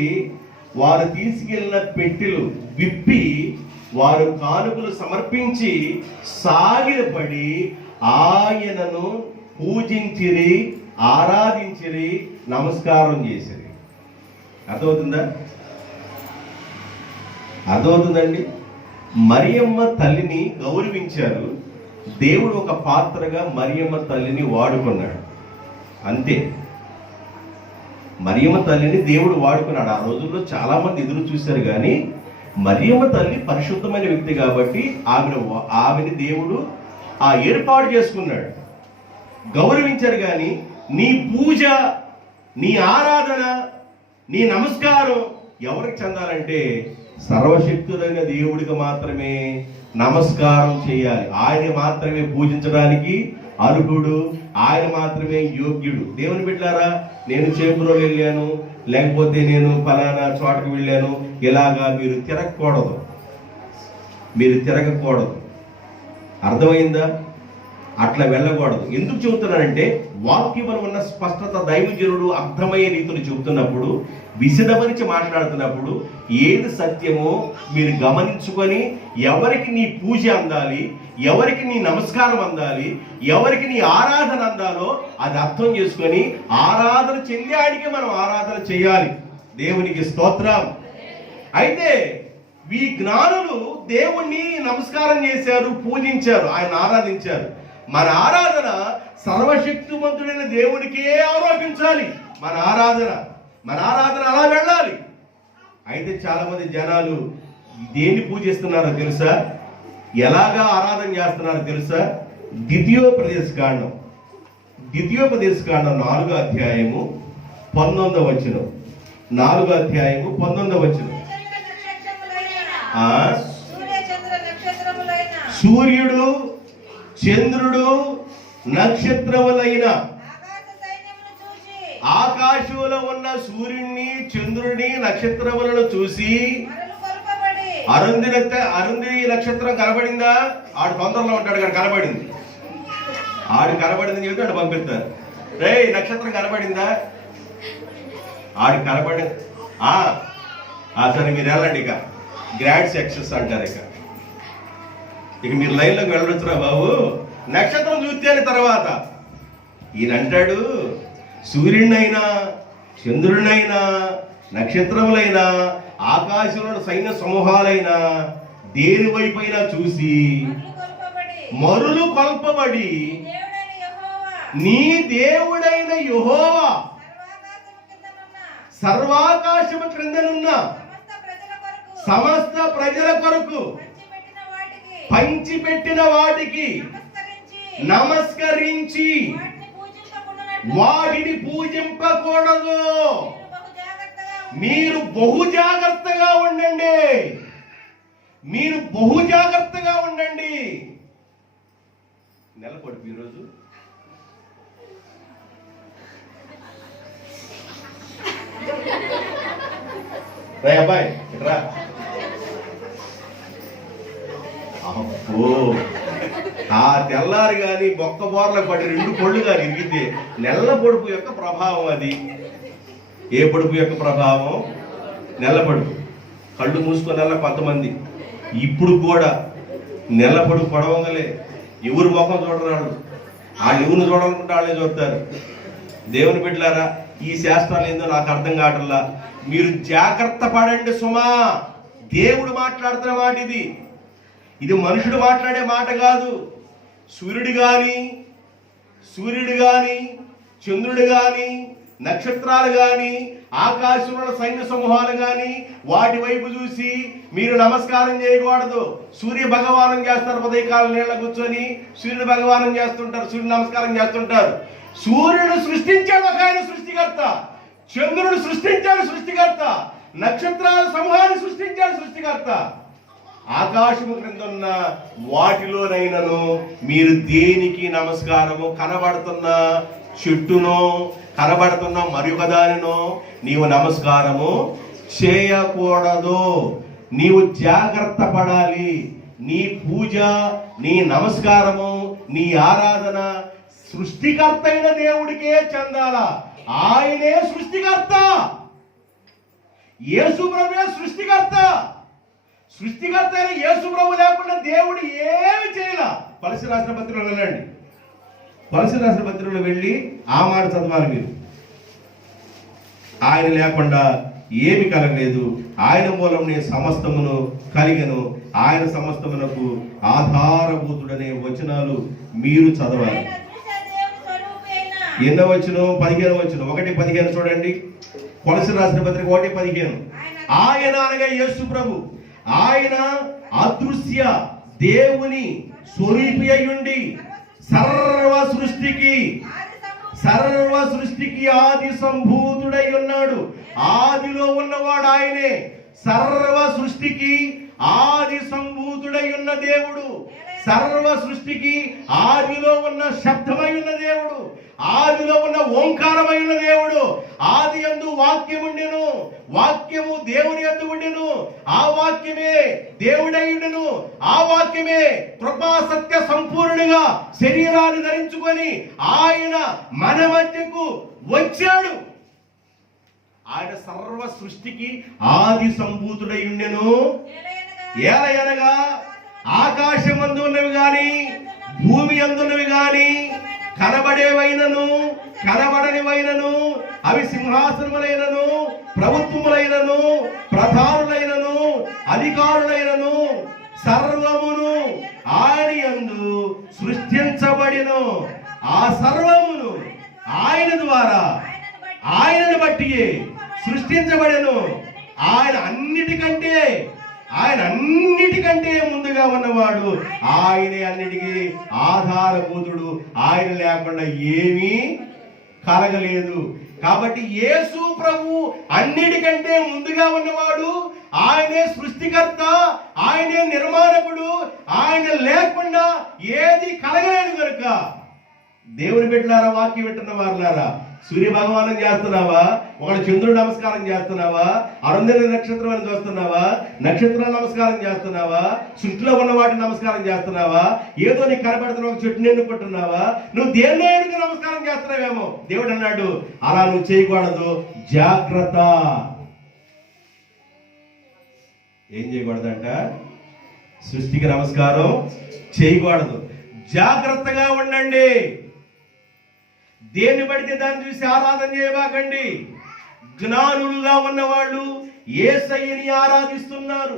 వారు తీసుకెళ్లిన పెట్టెలు విప్పి వారు కానుకలు సమర్పించి సాగిలపడి ఆయనను పూజించిరి, ఆరాధించిరి, నమస్కారం చేసిరి. అర్థమవుతుందా? అర్థమవుతుందండి. మరియమ్మ తల్లిని గౌరవించారు. దేవుడు ఒక పాత్రగా మరియమ్మ తల్లిని వాడుకున్నాడు, అంతే. మరియమ్మ తల్లిని దేవుడు వాడుకున్నాడు. ఆ రోజుల్లో చాలా మంది ఎదురు చూశారు, కానీ మరియమ్మ తల్లి పరిశుద్ధమైన వ్యక్తి కాబట్టి ఆమెని దేవుడు ఏర్పాటు చేసుకున్నాడు, గౌరవించారు. కానీ నీ పూజ, నీ ఆరాధన, నీ నమస్కారం ఎవరికి చెందాలంటే సర్వశక్తుడైన దేవుడికి మాత్రమే నమస్కారం చేయాలి. ఆయన మాత్రమే పూజించడానికి అర్హుడు, ఆయన మాత్రమే యోగ్యుడు. దేవుని బిడ్డలారా, నేను చేంబురోలు వెళ్ళాను, లేకపోతే నేను ఫలానా చోటకు వెళ్ళాను, ఇలాగా మీరు తిరగకూడదు, మీరు తిరగకూడదు. అర్థమైందా? అట్లా వెళ్ళకూడదు. ఎందుకు చెబుతున్నానంటే వాక్యంలో ఉన్న స్పష్టత దైవజనుడు అర్థమయ్యే రీతిలో చెబుతున్నప్పుడు, విశదమరిచి మాట్లాడుతున్నప్పుడు ఏది సత్యమో మీరు గమనించుకొని ఎవరికి నీ పూజ అందాలి, ఎవరికి నీ నమస్కారం అందాలి, ఎవరికి నీ ఆరాధన అందాలో అది అర్థం చేసుకొని ఆరాధన చెందాడికి మనం ఆరాధన చేయాలి. దేవునికి స్తోత్రం. అయితే ఈ జ్ఞానులు దేవుణ్ణి నమస్కారం చేశారు, పూజించారు, ఆయన ఆరాధించారు. మన ఆరాధన సర్వశక్తిమంతుడైన దేవునికే ఆరోపించాలి. మన ఆరాధన అలా వెళ్ళాలి. అయితే చాలా మంది జనాలు దేన్ని పూజిస్తున్నారో తెలుసా? ఎలాగా ఆరాధన చేస్తున్నారో తెలుసా? ద్వితీయోపదేశ కాండం 4వ అధ్యాయము 19వ వచనం. 4వ అధ్యాయము 19వ వచనం. సూర్యుడు, చంద్రుడు, నక్షత్రములైన ఆకాశంలో ఉన్న సూర్యుడిని, చంద్రుడిని, నక్షత్రములను చూసి అరుంధి నక్షత్రం కనబడిందా? ఆడు తొందరలో ఉంటాడు కానీ కనబడింది. ఆడు కనబడిందని చెబితే ఆడు పంపిస్తారు. రే నక్షత్రం కనబడిందా? ఆడు కనబడి సరే మీరు వెళ్ళండి, ఇక గ్రాండ్ సక్సెస్ అంటారు. ఇక మీరు లైన్లోకి వెళ్ళొచ్చురా బాబు, నక్షత్రం చూస్తేనే తర్వాత. ఈయన అంటాడు, సూర్యుడినైనా, చంద్రుడినైనా, నక్షత్రములైనా, ఆకాశంలో సైన్య సమూహాలైనా దేని వైపైనా చూసి మరులు కొల్పబడి నీ దేవుడైన యెహోవా సర్వాకాశము క్రిందనున్న సమస్త ప్రజల కొరకు పంచిపెట్టిన వాటికి నమస్కరించి వాటిని పూజింపకూడదు. మీరు బహు జాగ్రత్తగా ఉండండి. నెలపడుపు ఈరోజు అబ్బాయి ఇట్రా. ఆ తెల్లారు గాని బొక్క బోర్లకు పడి 2 పళ్ళు కానీ ఇరిగితే నెల్ల పొడుపు యొక్క ప్రభావం అది. ఏ పొడుపు యొక్క ప్రభావం? నెల్ల పొడుపు. కళ్ళు మూసుకునేలా కొంతమంది ఇప్పుడు కూడా నెల్ల పొడుపు పడవగలే ఎవరు ముఖం చూడరాడు, వాళ్ళు ఎవరిని చూడాలనుకుంటే వాళ్ళే చూస్తారు. దేవుని బిడ్డలారా, ఈ శాస్త్రాలు ఏందో నాకు అర్థం కావట్లా. మీరు జాగ్రత్త పడండి సుమా, దేవుడు మాట్లాడుతున్న మాట ఇది మనుషుడు మాట్లాడే మాట కాదు. సూర్యుడు గాని చంద్రుడు గాని నక్షత్రాలు గాని ఆకాశంలో సైన్య సమూహాలు గాని వాటి వైపు చూసి మీరు నమస్కారం చేయకూడదు. సూర్య భగవానం చేస్తారు, ఉదయకాలం నీళ్ళ కూర్చొని సూర్యుడు భగవానం చేస్తుంటారు, సూర్యుడు నమస్కారం చేస్తుంటారు. సూర్యుడు సృష్టించాడు ఒక ఆయన సృష్టికర్త, చంద్రుడు సృష్టించాడు సృష్టికర్త, నక్షత్రాల సమూహాన్ని సృష్టించాడు సృష్టికర్త. ఆకాశము క్రింద ఉన్న వాటిలోనైనను మీరు దేనికి నమస్కారము, కనబడుతున్న చెట్టునో కనబడుతున్న మరొక దానినో నీవు నమస్కారము చేయకూడదు. నీవు జాగ్రత్త పడాలి. నీ పూజ, నీ నమస్కారము, నీ ఆరాధన సృష్టికర్త అయిన దేవుడికే చెందాల. ఆయనే సృష్టికర్త. యేసు ప్రభువే సృష్టికర్త. సృష్టికర్త అయిన యేసు ప్రభు లేకుండా దేవుడు ఏమి చేయాల. కొలస్సీయులకు రాసిన పత్రికలో వెళ్ళండి, కొలస్సీయులకు రాసిన పత్రికలో వెళ్ళి ఆ మాట చదవాలి మీరు. ఆయన లేకుండా ఏమి కలగలేదు, ఆయన మూలంనే సమస్తమును కలిగెను, ఆయన సమస్తమునకు ఆధారభూతుడనే వచనాలు మీరు చదవాలి. ఎన్నో వచనం? 15వ వచనం, 1:15 చూడండి. కొలస్సీయులకు రాసిన పత్రిక 1:15. ఆయన అనగా యేసు ప్రభు, ఆయన అదృశ్య దేవుని స్వరూపి అయ్యుండి సర్వ సృష్టికి ఆది సంభూతుడై ఉన్నాడు. ఆదిలో ఉన్నవాడు ఆయనే. సర్వ సృష్టికి ఆది సంభూతుడై ఉన్న దేవుడు, సర్వ సృష్టికి ఆదిలో ఉన్న శబ్దమై ఉన్న దేవుడు, ఆదిలో ఉన్న ఓంకారమై ఉన్న దేవుడు. ఆది యందు వాక్యం ఉండెను, వాక్యము దేవుని యందు ఉండెను, ఆ వాక్యమే దేవుడై ఉండెను, ఆ వాక్యమే కృపా సత్య సంపూర్ణుడిగా శరీరాన్ని ధరించుకొని ఆయన మన మధ్యకు వచ్చాడు. ఆయన సర్వ సృష్టికి ఆది సంభూతుడై ఉండెను. ఏలయనగా ఆకాశమందు ఉన్నవి గాని భూమి అందున్నవి గాని కనబడేవైనను కనబడనివైనను అవి సింహాసనములైనను ప్రభుత్వములైనను ప్రధానులైనను అధికారులైనను సర్వమును ఆయన యందు సృష్టించబడిను. ఆ సర్వమును ఆయన ద్వారా ఆయనను బట్టి సృష్టించబడెను. ఆయన అన్నిటికంటే ముందుగా ఉన్నవాడు, ఆయనే అన్నిటికీ ఆధారభూతుడు. ఆయన లేకుండా ఏమీ కలగలేదు. కాబట్టి యేసు ప్రభు అన్నిటికంటే ముందుగా ఉన్నవాడు, ఆయనే సృష్టికర్త, ఆయనే నిర్మాణకుడు. ఆయన లేకుండా ఏది కలగలేదు. కనుక దేవుని బిడ్డలారా, వాక్యం వింటున్న వారులారా, సూర్య భగవానం చేస్తున్నావా? ఒకడు చంద్రుడు నమస్కారం చేస్తున్నావా? అరుంధతి నక్షత్రం అని చూస్తున్నావా? నక్షత్రాలు నమస్కారం చేస్తున్నావా? సృష్టిలో ఉన్న వాటిని నమస్కారం చేస్తున్నావా? ఏదో నీకు కనబడుతున్న ఒక చెట్టుని ఎన్నుకుంటున్నావా? నువ్వు దేవుడికి నమస్కారం చేస్తున్నావేమో. దేవుడు అన్నాడు, అలా నువ్వు చేయకూడదు, జాగ్రత్త. ఏం చేయకూడదంట? సృష్టికి నమస్కారం చేయకూడదు. జాగ్రత్తగా ఉండండి. దేన్ని పడితే దాన్ని చూసి ఆరాధన చేయబాకండి. జ్ఞానులుగా ఉన్నవాళ్ళు యేసయ్యని ఆరాధిస్తున్నారు.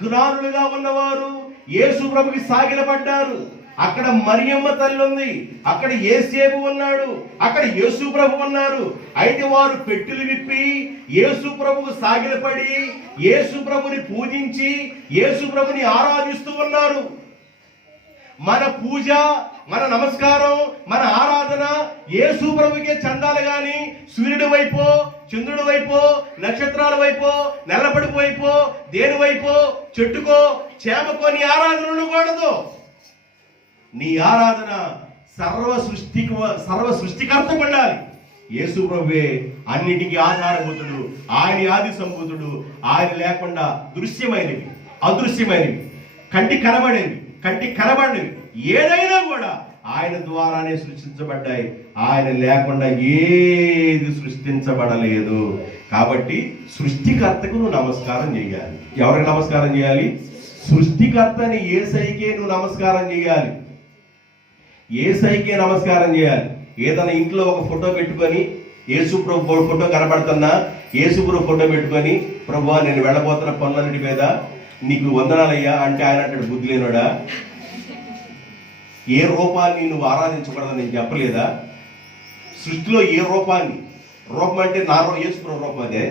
జ్ఞానులుగా ఉన్నవారు యేసు ప్రభుకి సాగిలపడ్డారు. అక్కడ మరియమ్మ తల్లి ఉంది, అక్కడ యేసేపు ఉన్నాడు, అక్కడ యేసు ప్రభు ఉన్నారు. అయితే వారు పెట్టెలు విప్పి యేసు ప్రభుకు సాగిలపడి యేసు ప్రభుని పూజించి యేసు ప్రభుని ఆరాధిస్తూ ఉన్నారు. మన పూజ, మన నమస్కారం, మన ఆరాధన యేసు ప్రభుకే చెందాలి గాని సూర్యుడి వైపో, చంద్రుడి వైపో, నక్షత్రాల వైపో, నెలపడిపు వైపో, దేని వైపో, చెట్టుకో, చేమకో నీ ఆరాధన ఉండకూడదు. నీ ఆరాధన సర్వ సృష్టికర్తకు ఉండాలి. యేసు ప్రభువే అన్నిటికీ ఆధారభూతుడు, ఆయన ఆది సంభూతుడు. ఆయన లేకుండా దృశ్యమైనవి, అదృశ్యమైనవి, కంటికి కనబడినవి ఏదైనా కూడా ఆయన ద్వారానే సృష్టించబడ్డాయి. ఆయన లేకుండా ఏది సృష్టించబడలేదు. కాబట్టి సృష్టికర్తకు నువ్వు నమస్కారం చేయాలి. ఎవరికి నమస్కారం చేయాలి? సృష్టికర్తని యేసయ్యకే నువ్వు నమస్కారం చేయాలి. యేసయ్యకే నమస్కారం చేయాలి. ఏదైనా ఇంట్లో ఒక ఫోటో పెట్టుకొని యేసు ప్రభు ఫోటో కనబడుతున్నా యేసు ప్రభు ఫోటో పెట్టుకొని ప్రభువా నేను వెళ్ళబోతున్న పనులన్నిటి మీద నీకు వందనాలయ్యా అంటే ఆయన అంటాడు, బుద్ధి లేనోడా, ఏ రూపాన్ని నువ్వు ఆరాధించకూడదని నేను చెప్పలేదా? సృష్టిలో ఏ రూపాన్ని, రూపం అంటే నా యేసుప్రభు రూపం, అదే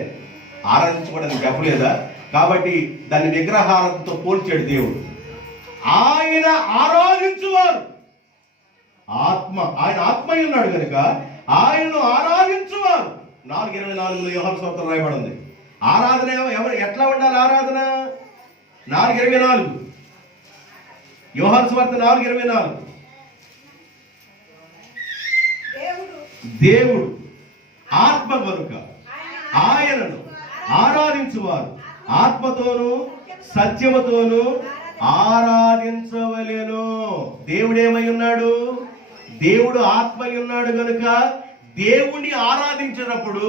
ఆరాధించకూడదని చెప్పలేదా? కాబట్టి దాన్ని విగ్రహాలతో పోల్చాడు దేవుడు. ఆయన ఆరాధించువారు ఆత్మ, ఆయన ఆత్మయ్య ఉన్నాడు కనుక ఆయనను ఆరాధించువారు. 4:24 యోహాను సువార్తలో రాయబడి ఉంది. ఆరాధన ఎవరు ఎట్లా ఉండాలి? ఆరాధన 4:24 యోహాను సువార్త 4:24 దేవుడు ఆత్మ కనుక ఆయనను ఆరాధించువారు ఆత్మతోను సత్యముతోను ఆరాధించవలెను. దేవుడేమై ఉన్నాడు? దేవుడు ఆత్మై ఉన్నాడు కనుక దేవుణ్ణి ఆరాధించినప్పుడు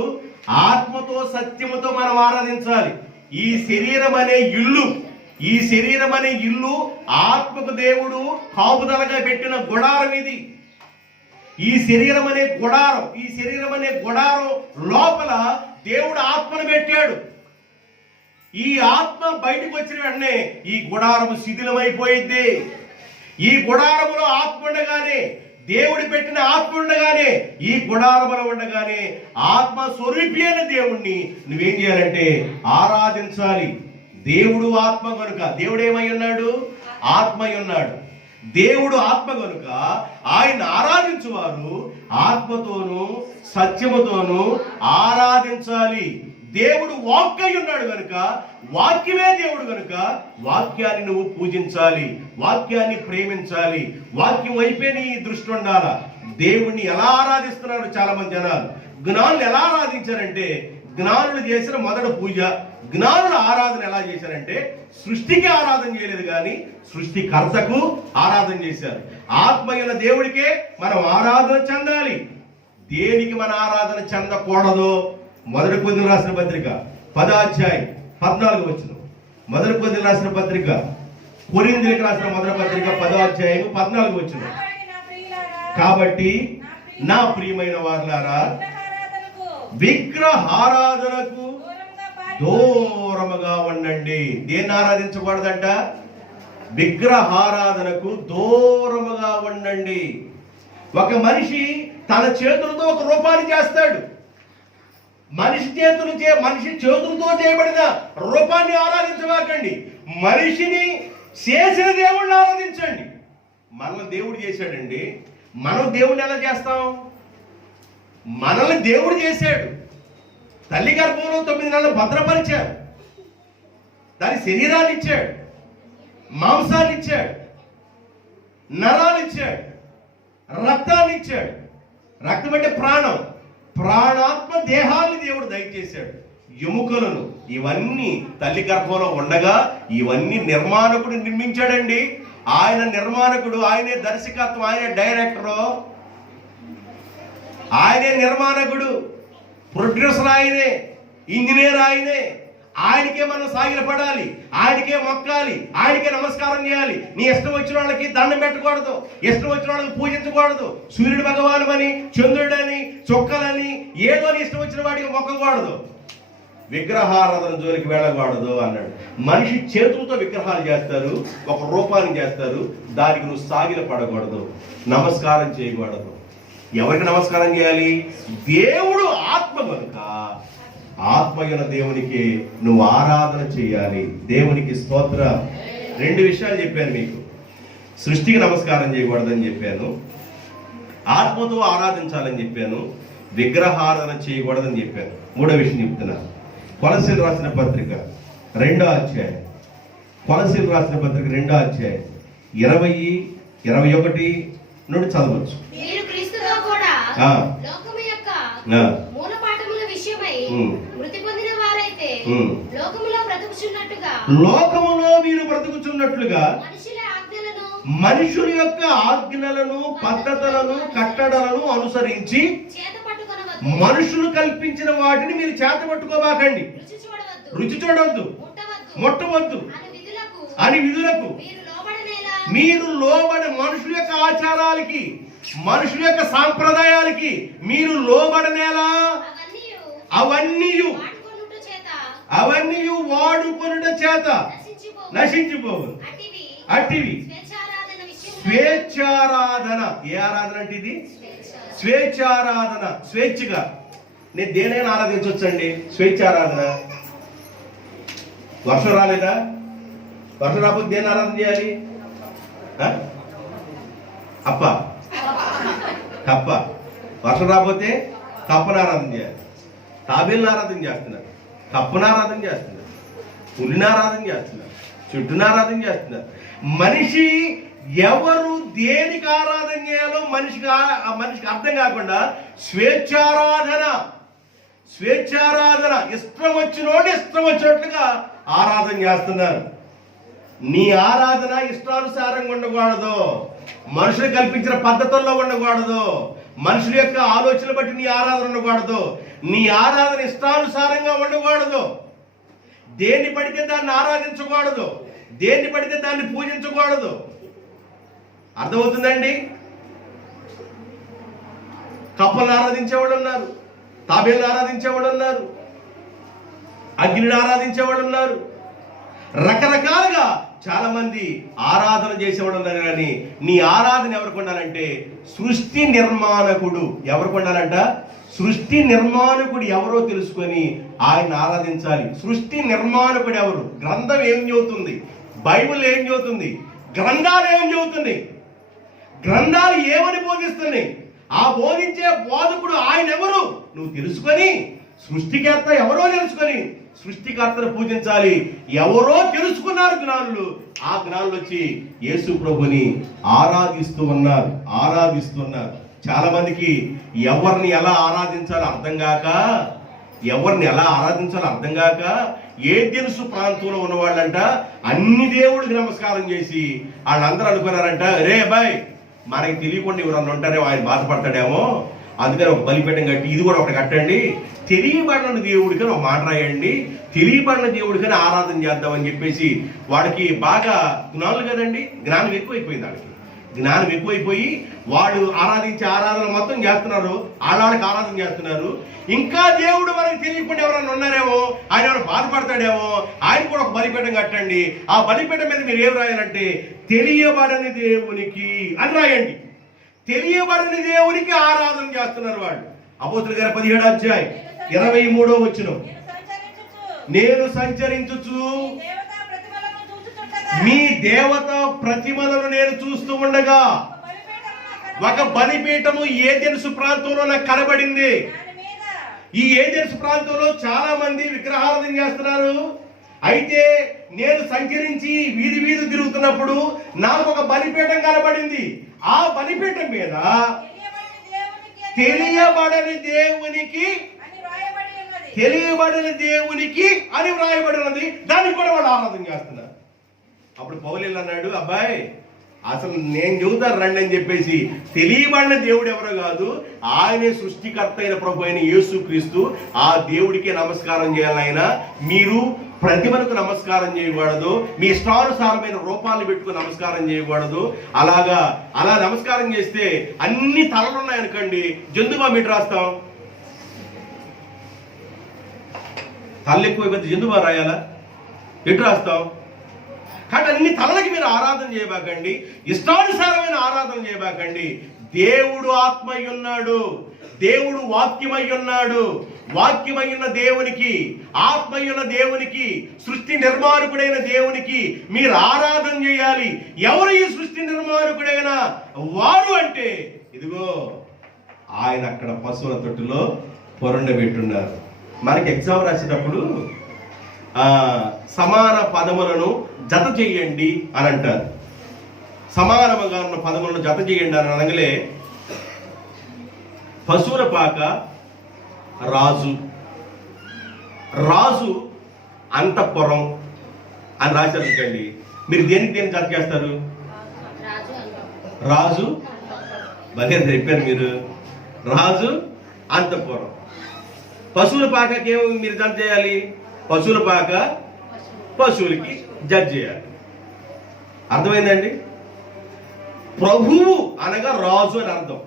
ఆత్మతో సత్యముతో మనం ఆరాధించాలి. ఈ శరీరం అనే ఇల్లు, ఈ శరీరం అనే ఇల్లు ఆత్మకు దేవుడు కాపుదలగా పెట్టిన గుడారం ఇది. ఈ శరీరం అనే గుడారం, ఈ శరీరం అనే గుడారం లోపల దేవుడు ఆత్మను పెట్టాడు. ఈ ఆత్మ బయటకు వచ్చిన వెంటనే ఈ గుడారము శిథిలమైపోయింది. ఈ గుడారములో ఆత్మ ఉండగానే, దేవుడు పెట్టిన ఆత్మ ఉండగానే, ఈ గుడారములో ఉండగానే ఆత్మ స్వరూపి అయిన దేవుణ్ణి నువ్వేం చేయాలంటే ఆరాధించాలి. దేవుడు ఆత్మ కనుక, దేవుడు ఏమై ఉన్నాడు? ఆత్మై ఉన్నాడు. దేవుడు ఆత్మ కనుక ఆయన ఆరాధించువారు ఆత్మతోనూ సత్యముతోనూ ఆరాధించాలి. దేవుడు వాక్యై ఉన్నాడు కనుక, వాక్యమే దేవుడు కనుక వాక్యాన్ని నువ్వు పూజించాలి, వాక్యాన్ని ప్రేమించాలి, వాక్యం వైపే నీ దృష్టి ఉండాల. దేవుణ్ణి ఎలా ఆరాధిస్తున్నారు చాలా మంది జనాలు? జ్ఞానులు ఎలా ఆరాధించారంటే, జ్ఞానులు చేసిన మొదటి పూజ, జ్ఞానుల ఆరాధన ఎలా చేశారంటే సృష్టికి ఆరాధన చేయలేదు కానీ సృష్టికర్తకు ఆరాధన చేశారు. ఆత్మయుల దేవుడికే మనం ఆరాధన చెందాలి. దేనికి మన ఆరాధన చెందకూడదో మొదటి కొరింథీయులకు రాసిన పత్రిక 10వ అధ్యాయం 14వ వచనం. మొదటి కొరింథీయులకు రాసిన పత్రిక, కొరింథీయులకు రాసిన మొదటి పత్రిక 10వ అధ్యాయం 14వ వచనం. కాబట్టి నా ప్రియమైన వారులారా, విగ్రహారాధనకు దూరముగా ఉండండి. దేన్ని ఆరాధించకూడదంట? విగ్రహారాధనకు దూరముగా ఉండండి. ఒక మనిషి తన చేతులతో ఒక రూపాన్ని చేస్తాడు. మనిషి చేతులతో చేయబడిన రూపాన్ని ఆరాధించవాకండి. మనిషిని చేసిన దేవుణ్ణి ఆరాధించండి. మనల్ని దేవుడు చేశాడండి, మనం దేవుణ్ణి ఎలా చేస్తాం? మనల్ని దేవుడు చేశాడు. తల్లి గర్భంలో 9 నెలలు భద్రపరిచాడు. దాని శరీరాన్ని ఇచ్చాడు, మాంసాన్ని ఇచ్చాడు, నరాలు ఇచ్చాడు, రక్తాన్ని ఇచ్చాడు. రక్తం అంటే ప్రాణం, ప్రాణాత్మ దేహాన్ని దేవుడు దయచేశాడు, ఎముకలను. ఇవన్నీ తల్లి గర్భంలో ఉండగా ఇవన్నీ నిర్మాణకుడు నిర్మించాడండి. ఆయన నిర్మాణకుడు, ఆయనే దర్శకత్వం, ఆయనే డైరెక్టరు, ఆయనే నిర్మాణకుడు, ప్రొడ్యూసర్ ఆయనే, ఇంజనీర్ ఆయనే. ఆయనకే మనం సాగిలపడాలి, ఆయనకే మొక్కాలి, ఆయనకే నమస్కారం చేయాలి. నీ ఇష్టం వచ్చిన వాళ్ళకి దండం పెట్టకూడదు, ఇష్టం వచ్చిన వాళ్ళకి పూజించకూడదు. సూర్యుడు భగవాను అని, చంద్రుడని, చుక్కలని, ఏదో నీ ఇష్టం వచ్చిన వాడికి మొక్కకూడదు. విగ్రహారాధన జోలికి వెళ్ళకూడదు అన్నాడు. మనిషి చేతులతో విగ్రహాలు చేస్తారు, ఒక రూపాన్ని చేస్తారు, దానికి నువ్వు సాగిల పడకూడదు, నమస్కారం చేయకూడదు. ఎవరికి నమస్కారం చేయాలి? దేవుడు ఆత్మ కనుక ఆత్మయున దేవునికి నువ్వు ఆరాధన చేయాలి. దేవునికి స్తోత్ర. 2 విషయాలు చెప్పాను మీకు. సృష్టికి నమస్కారం చేయకూడదని చెప్పాను, ఆత్మతో ఆరాధించాలని చెప్పాను, విగ్రహారాధన చేయకూడదని చెప్పాను. 3వ విషయం చెప్తున్నా. కొలస్సీయులకు రాసిన పత్రిక 2వ అధ్యాయం, కొలస్సీయులకు రాసిన పత్రిక 2వ అధ్యాయం 20, 21 నుండి చదవచ్చు. లోకములో మీరు బ్రతుకుచున్నట్లుగా మనుషుల యొక్క ఆజ్ఞలను, పద్ధతులను, కట్టడలను అనుసరించి మనుషులు కల్పించిన వాటిని మీరు చేతపట్టుకోబాకండి. రుచి చూడవద్దు, ముట్టవద్దు అని విధులకు మీరు లోబడి, మనుషుల యొక్క ఆచారాలకి, మనుషుల యొక్క సాంప్రదాయాలకి మీరు లోబడనేలా అవన్నీ అవన్నీ వాడుకొనుట చేత నశించిపోవు. అట్టివి స్వేచ్ఛారాధన. ఏ ఆరాధన అంటే ఇది? స్వేచ్ఛారాధన. స్వేచ్ఛగా నేను దేనైనా ఆరాధించవచ్చండి. స్వేచ్ఛారాధన. వర్షం రాలేదా? వర్షం రాకపోతే దేని ఆరాధన చేయాలి? అప్ప కప్ప. వర్షం రాకపోతే కప్పను ఆరాధన చేయాలి. తాబేళ్ళని ఆరాధన చేస్తున్నారు, కప్పను ఆరాధన చేస్తున్నారు, పులిని ఆరాధన చేస్తున్నారు, చెట్టుని ఆరాధన చేస్తున్నారు. మనిషి ఎవరు దేనికి ఆరాధన చేయాలో మనిషికి అర్థం కాకుండా స్వేచ్ఛారాధన. స్వేచ్ఛారాధన. ఇష్టం వచ్చినట్లుగా ఆరాధన చేస్తున్నారు. నీ ఆరాధన ఇష్టానుసారంగా ఉండకూడదు. మనుషులు కల్పించిన పద్ధతుల్లో ఉండకూడదు. మనుషుల యొక్క ఆలోచనలు బట్టి నీ ఆరాధన ఉండకూడదు. నీ ఆరాధన ఇష్టానుసారంగా ఉండకూడదు. దేన్ని పడితే దాన్ని ఆరాధించకూడదు, దేన్ని పడితే దాన్ని పూజించకూడదు. అర్థమవుతుందండి? కప్పలను ఆరాధించేవాడు ఉన్నారు, తాబేలను ఆరాధించేవాడు ఉన్నారు, అగ్నిని ఆరాధించేవాడు ఉన్నారు. రకరకాలుగా చాలా మంది ఆరాధన చేసేవాడు ఉన్నారు. కానీ నీ ఆరాధన ఎవరికి ఉండాలంటే సృష్టి నిర్మాణకుడు. ఎవరికి ఉండాలంట? సృష్టి నిర్మాణకుడు ఎవరో తెలుసుకొని ఆయన ఆరాధించాలి. సృష్టి నిర్మాణకుడు ఎవరు? గ్రంథం ఏం చెబుతుంది? బైబిల్ ఏం చెబుతుంది? గ్రంథాలు ఏం చెబుతుంది? గ్రంథాలు ఏమని బోధిస్తున్నాయి? ఆ బోధించే బోధకుడు ఆయన ఎవరు నువ్వు తెలుసుకొని, సృష్టికర్త ఎవరో తెలుసుకొని సృష్టికర్తను పూజించాలి. ఎవరో తెలుసుకున్నారు జ్ఞానులు. ఆ జ్ఞానులు వచ్చి యేసు ప్రభుని ఆరాధిస్తున్నారు. చాలా మందికి ఎవరిని ఎలా ఆరాధించాలో అర్థం కాక ఏథెన్సు ప్రాంతంలో ఉన్నవాళ్ళంట అన్ని దేవుడికి నమస్కారం చేసి వాళ్ళందరూ అనుకున్నారంట, రే బాయ్ మనకి తెలియకుండా ఎవరన్నా ఉంటారేమో, ఆయన బాధపడతాడేమో, అందుకని ఒక బలిపీఠం కట్టి ఇది కూడా ఒకటి కట్టండి, తెలియబడిన దేవుడికని ఒక మాట రాయండి, తెలియబడిన దేవుడికని ఆరాధన చేద్దామని చెప్పేసి వాడికి బాగా జ్ఞానులు కదండి, జ్ఞానం ఎక్కువైపోయింది. వాళ్ళకి జ్ఞానం ఎక్కువైపోయి వాళ్ళు ఆరాధించే ఆరాధన మొత్తం చేస్తున్నారు, ఆళ్ళకి ఆరాధన చేస్తున్నారు. ఇంకా దేవుడు మనకి తెలియకుండా ఎవరన్నా ఉన్నారేమో, ఆయన ఎవరైనా బాధపడతాడేమో, ఆయన కూడా ఒక బలిపీఠం కట్టండి. ఆ బలిపీఠం మీద మీరు ఏం రాయాలంటే తెలియబడని దేవునికి అని రాయండి. తెలియబడని దేవునికి ఆరాధన చేస్తున్నారు వాళ్ళు. అపోస్తుల గారి 17వ అధ్యాయం 23వ వచనం, నేను సంచరించుచు మీ దేవత ప్రతిమలను నేను చూస్తూ ఉండగా ఒక బలిపీఠము ఏథెన్సు ప్రాంతంలో నాకు కనబడింది. ఈ ఏథెన్సు ప్రాంతంలో చాలా మంది విగ్రహారాధన చేస్తున్నారు. అయితే నేను సంచరించి వీధి తిరుగుతున్నప్పుడు నాకు ఒక బలిపీఠం కనబడింది. ఆ బలిపీఠం మీద తెలియబడని దేవునికి అని వ్రాయబడి ఉన్నది. దానికి కూడా వాళ్ళు ఆరాధన చేస్తున్నారు. అప్పుడు పౌలు అన్నాడు, అబ్బాయి అసలు నేను చెబుతాను రండి అని చెప్పేసి, తెలియబడిన దేవుడు ఎవరో కాదు, ఆయనే సృష్టికర్త అయిన ప్రభు అయిన యేసుక్రీస్తు. ఆ దేవుడికే నమస్కారం చేయాలైనా. మీరు ప్రతిమలకు నమస్కారం చేయకూడదు, మీ ఇష్టానుసారమైన రూపాలను పెట్టుకుని నమస్కారం చేయకూడదు. అలా నమస్కారం చేస్తే అన్ని తలలు ఉన్నాయనుకోండి, జంతువా మీటు రాస్తాం? తలలు ఎక్కువైపోతే జంతువా రాయాలా? ఎటు రాస్తాం? కాబట్టి అన్ని తలలకి మీరు ఆరాధన చేయబాకండి, ఇష్టానుసారమైన ఆరాధన చేయబాకండి. దేవుడు ఆత్మయ్య ఉన్నాడు, దేవుడు వాక్యమై ఉన్నాడు. వాక్యమైన దేవునికి, ఆత్మయ్యున్న దేవునికి, సృష్టి నిర్మాణకుడైన దేవునికి మీరు ఆరాధన చేయాలి. ఎవరు ఈ సృష్టి నిర్మాణకుడైన వారు అంటే, ఇదిగో ఆయన అక్కడ పశువుల తొట్టులో పొరండబెట్టున్నారు. మనకి ఎగ్జామ్ రాసేటప్పుడు సమాన పదములను జత చేయండి అని అంటారు. సమానముగా ఉన్న పదములను జత చేయండి అని అనగలే పశువుల పాక రాజు అంతఃపురం అని రాశారు. మీరు దేనికి జత చేస్తారు? రాజు భలే చెప్పారు మీరు. రాజు అంతఃపురం. పశువుల పాకకి మీరు జత చేయాలి. పశువుల పాక పశువులకి జడ్జ్ చేయాలి. అర్థమైందండి? ప్రభువు అనగా రాజు అని అర్థం.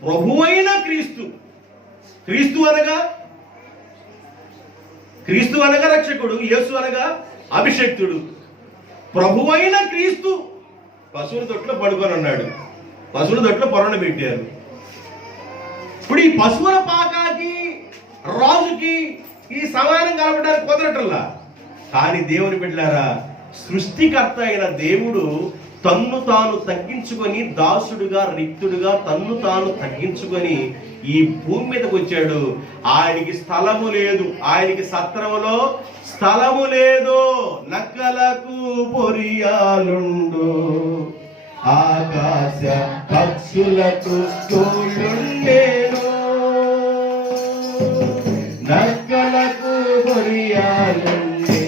ప్రభు అయిన క్రీస్తు అనగా క్రీస్తు అనగా రక్షకుడు, యేసు అనగా అభిషక్తుడు. ప్రభు అయిన క్రీస్తు పశువుల దొట్లో పడుకొని ఉన్నాడు, పశువుల దొట్లో పొరను పెట్టారు. ఇప్పుడు ఈ పశువుల పాకాకి రాజుకి ఈ సమానం కలపడానికి కుదరటల్లా. కానీ దేవుని బిడ్డలారా, సృష్టికర్త అయిన దేవుడు తన్ను తాను తగ్గించుకొని, దాసుడుగా రిక్తుడుగా తన్ను తాను తగ్గించుకొని ఈ భూమి మీదకి వచ్చాడు. ఆయనకి స్థలము లేదు, ఆయనకి సత్రములో స్థలము లేదు. నక్కలకు పొరియాలుండు, ఆకాశ పక్షులకు తోడుండేను. నక్కలకు పొరియాలుండే,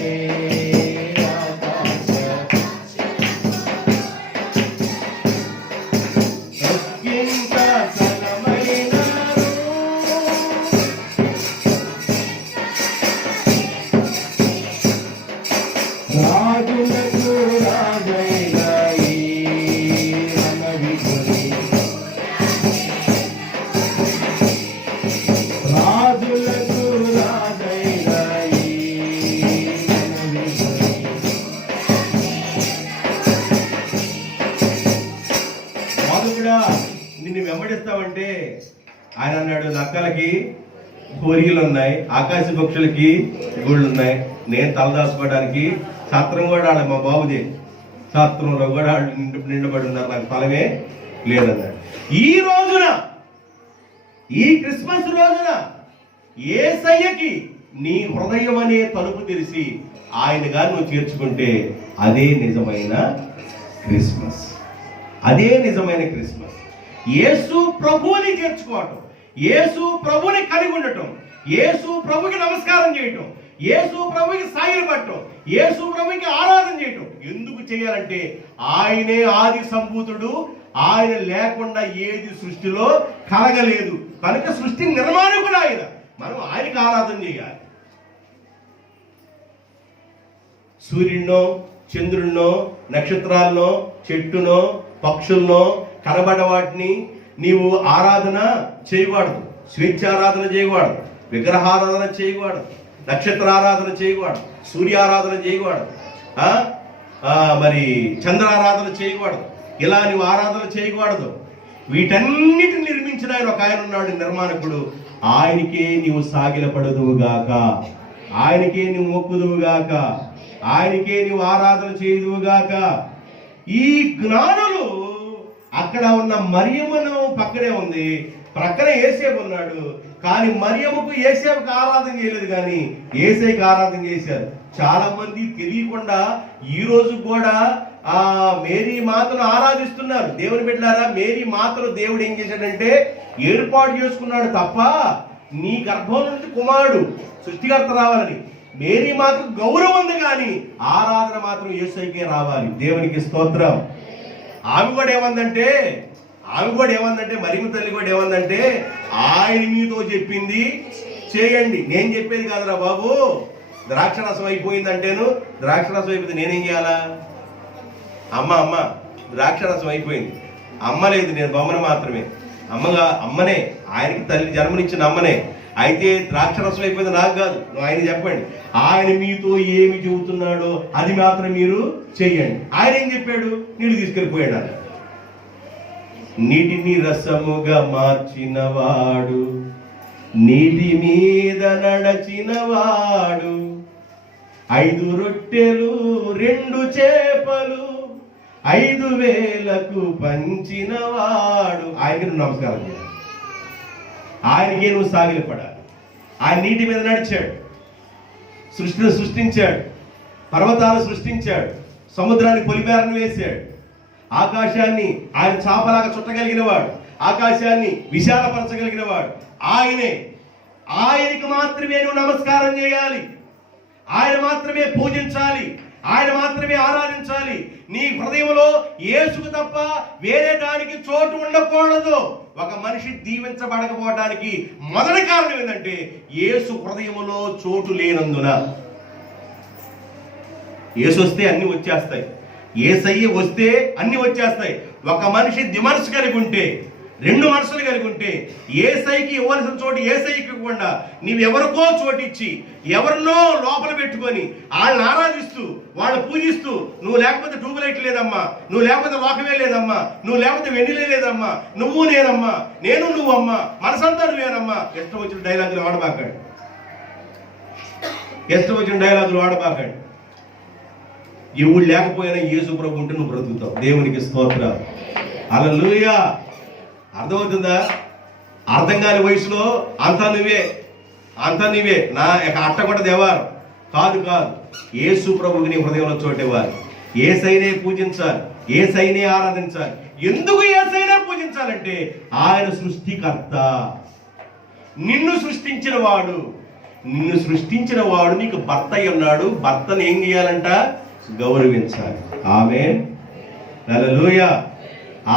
నిన్ను వెంబడిస్తామంటే ఆయన అన్నాడు, నక్కలకి కోరికలు ఉన్నాయి, ఆకాశ పక్షులకి గూళ్ళు ఉన్నాయి, నేను తలదాచుకోవడానికి సత్రం కూడా ఆడ మా బాబుదే, సత్రంలో కూడా నిండబడి ఉన్నారు, నాకు స్థలమే లేదన్నాడు. ఈ రోజున, ఈ క్రిస్మస్ రోజున యేసయ్యకి నీ హృదయం అనే తలుపు తెరిచి ఆయనగా నువ్వు చేర్చుకుంటే అదే నిజమైన క్రిస్మస్, అదే నిజమైన క్రిస్మస్. యేసు ప్రభువుని చేర్చుకోవటం, యేసు ప్రభువుని కలిగి ఉండటం, యేసు ప్రభుకి నమస్కారం చేయటం, యేసు ప్రభుకి సాగిలు పట్టడం, యేసు ప్రభుకి ఆరాధన చేయటం. ఎందుకు చేయాలంటే ఆయనే ఆది సంభూతుడు, ఆయన లేకుండా ఏది సృష్టిలో కలగలేదు కనుక సృష్టి నిర్మాణకుడు ఆయన. మనం ఆయనకి ఆరాధన చేయాలి. సూర్యుడినో, చంద్రుడినో, నక్షత్రాలనో, చెట్టునో, పక్షులనో, కనబడ్డ వాటిని నీవు ఆరాధన చేయకూడదు, స్వేచ్ఛారాధన చేయకూడదు, విగ్రహారాధన చేయకూడదు, నక్షత్ర ఆరాధన చేయకూడదు, సూర్యారాధన చేయకూడదు, మరి చంద్రారాధన చేయకూడదు. ఇలా నువ్వు ఆరాధన చేయకూడదు. వీటన్నిటిని నిర్మించిన ఆయన ఒక ఆయన ఉన్నాడు, నిర్మాణకుడు. ఆయనకే నీవు సాగిలపడదువుగాక, ఆయనకే నువ్వు మొక్కుదువుగాక, ఆయనకే నువ్వు ఆరాధన చేయదువుగాక. ఈ జ్ఞానులు అక్కడ ఉన్న మరియమ్మను పక్కనే ఉంది, ప్రక్కనే యేసేపు ఉన్నాడు. కానీ మరియమ్మకు యేసేపుకి ఆరాధన చేయలేదు, కానీ యేసయ్యకి ఆరాధన చేశారు. చాలా మంది తెలియకుండా ఈ రోజు కూడా ఆ మేరీ మాతను ఆరాధిస్తున్నారు. దేవుని బిడ్డలారా, మేరీ మాతను దేవుడు ఏం చేశాడంటే ఏర్పాటు చేసుకున్నాడు తప్ప నీ గర్భం నుంచి కుమారుడు సృష్టికర్త రావాలని. మేరీ మాతకు గౌరవం ఉంది, కానీ ఆరాధన మాత్రం యేసయ్యకే రావాలి. దేవునికి స్తోత్రం. ఆమె కూడా ఏమందంటే మరియమ్మ తల్లి కూడా ఏమందంటే, ఆయన మీతో చెప్పింది చేయండి, నేను చెప్పేది కాదురా బాబు. ద్రాక్షరసం అయిపోయిందంటేను, ద్రాక్షరసం అయిపోయింది నేనేం చేయాలా? అమ్మ ద్రాక్షరసం అయిపోయింది, అమ్మ లేదు, నేను బొమ్మను మాత్రమే, అమ్మనే, ఆయనకి తల్లి జన్మనిచ్చిన అమ్మనే. అయితే ద్రాక్షరసం అయిపోయింది నాకు కాదు, నువ్వు ఆయన చెప్పండి. ఆయన మీతో ఏమి చెబుతున్నాడో అది మాత్రం మీరు చెయ్యండి. ఆయన ఏం చెప్పాడు? నీళ్ళు తీసుకెళ్ళిపోయాడు అన్న. నీటిని రసముగా మార్చినవాడు, నీటి మీద నడచినవాడు, 5 రొట్టెలు 2 చేపలు 5,000కు పంచినవాడు. ఆయనకి నువ్వు నమస్కారం చేయాలి, ఆయనకే నువ్వు సాగిలపడాలి. ఆయన నీటి మీద నడిచాడు, సృష్టిని సృష్టించాడు, పర్వతాలు సృష్టించాడు, సముద్రాన్ని పొలిమేరను వేశాడు, ఆకాశాన్ని ఆయన చాపలాగా చుట్టగలిగిన వాడు, ఆకాశాన్ని విశాలపరచగలిగిన వాడు ఆయనే. ఆయనకి మాత్రమే నువ్వు నమస్కారం చేయాలి, ఆయన మాత్రమే పూజించాలి, ఆయన మాత్రమే ఆరాధించాలి. నీ హృదయంలో యేసుకు తప్ప వేరే దానికి చోటు ఉండకూడదు. ఒక మనిషి దీవించబడకపోవడానికి మొదటి కారణం ఏంటంటే యేసు హృదయంలో చోటు లేనందున. యేసు వస్తే అన్ని వచ్చేస్తాయి, యేసయ్య వస్తే అన్ని వచ్చేస్తాయి. ఒక మనిషి దిమర్శ కలిగి ఉంటే, రెండు మనసులు కలిగి ఉంటే యేసయ్యకి ఇవ్వాల్సిన చోటు యేసయ్యకి ఇవ్వకుండా నీవెవరికో చోటిచ్చి ఎవరినో లోపల పెట్టుకొని వాళ్ళని ఆరాధిస్తూ వాళ్ళని పూజిస్తూ నువ్వు లేకపోతే ట్యూబ్లైట్ లేదమ్మా, నువ్వు లేకపోతే లోకమే లేదమ్మా, నువ్వు లేకపోతే వెన్నెలే లేదమ్మా, నువ్వు నేనమ్మా, నేను నువ్వమ్మా, మనసంతా నువ్వేనమ్మా, ఇష్టం వచ్చిన డైలాగులు వాడబాకండి, ఇష్టం వచ్చిన డైలాగులు వాడబాకండి. ఎవడు లేకపోయినా యేసు ప్రభు ఉంటే నువ్వు బ్రతుకుతావు. దేవునికి స్తోత్రాలు. హల్లెలూయా. అర్థమవుతుందా? అర్థం కాని వయసులో అంతా నువ్వే నా అట్ట కూడా దేవారు కాదు. యేసు ప్రభువుకి నీ హృదయంలో చోటేవారు. యేసయ్యనే పూజించాలి, యేసయ్యనే ఆరాధించాలి. ఎందుకు యేసయ్యనే పూజించాలంటే ఆయన సృష్టికర్త, నిన్ను సృష్టించిన వాడు నీకు భర్త అయి ఉన్నాడు. భర్తను ఏం చేయాలంట? గౌరవించాలి. ఆమేన్. హల్లెలూయా.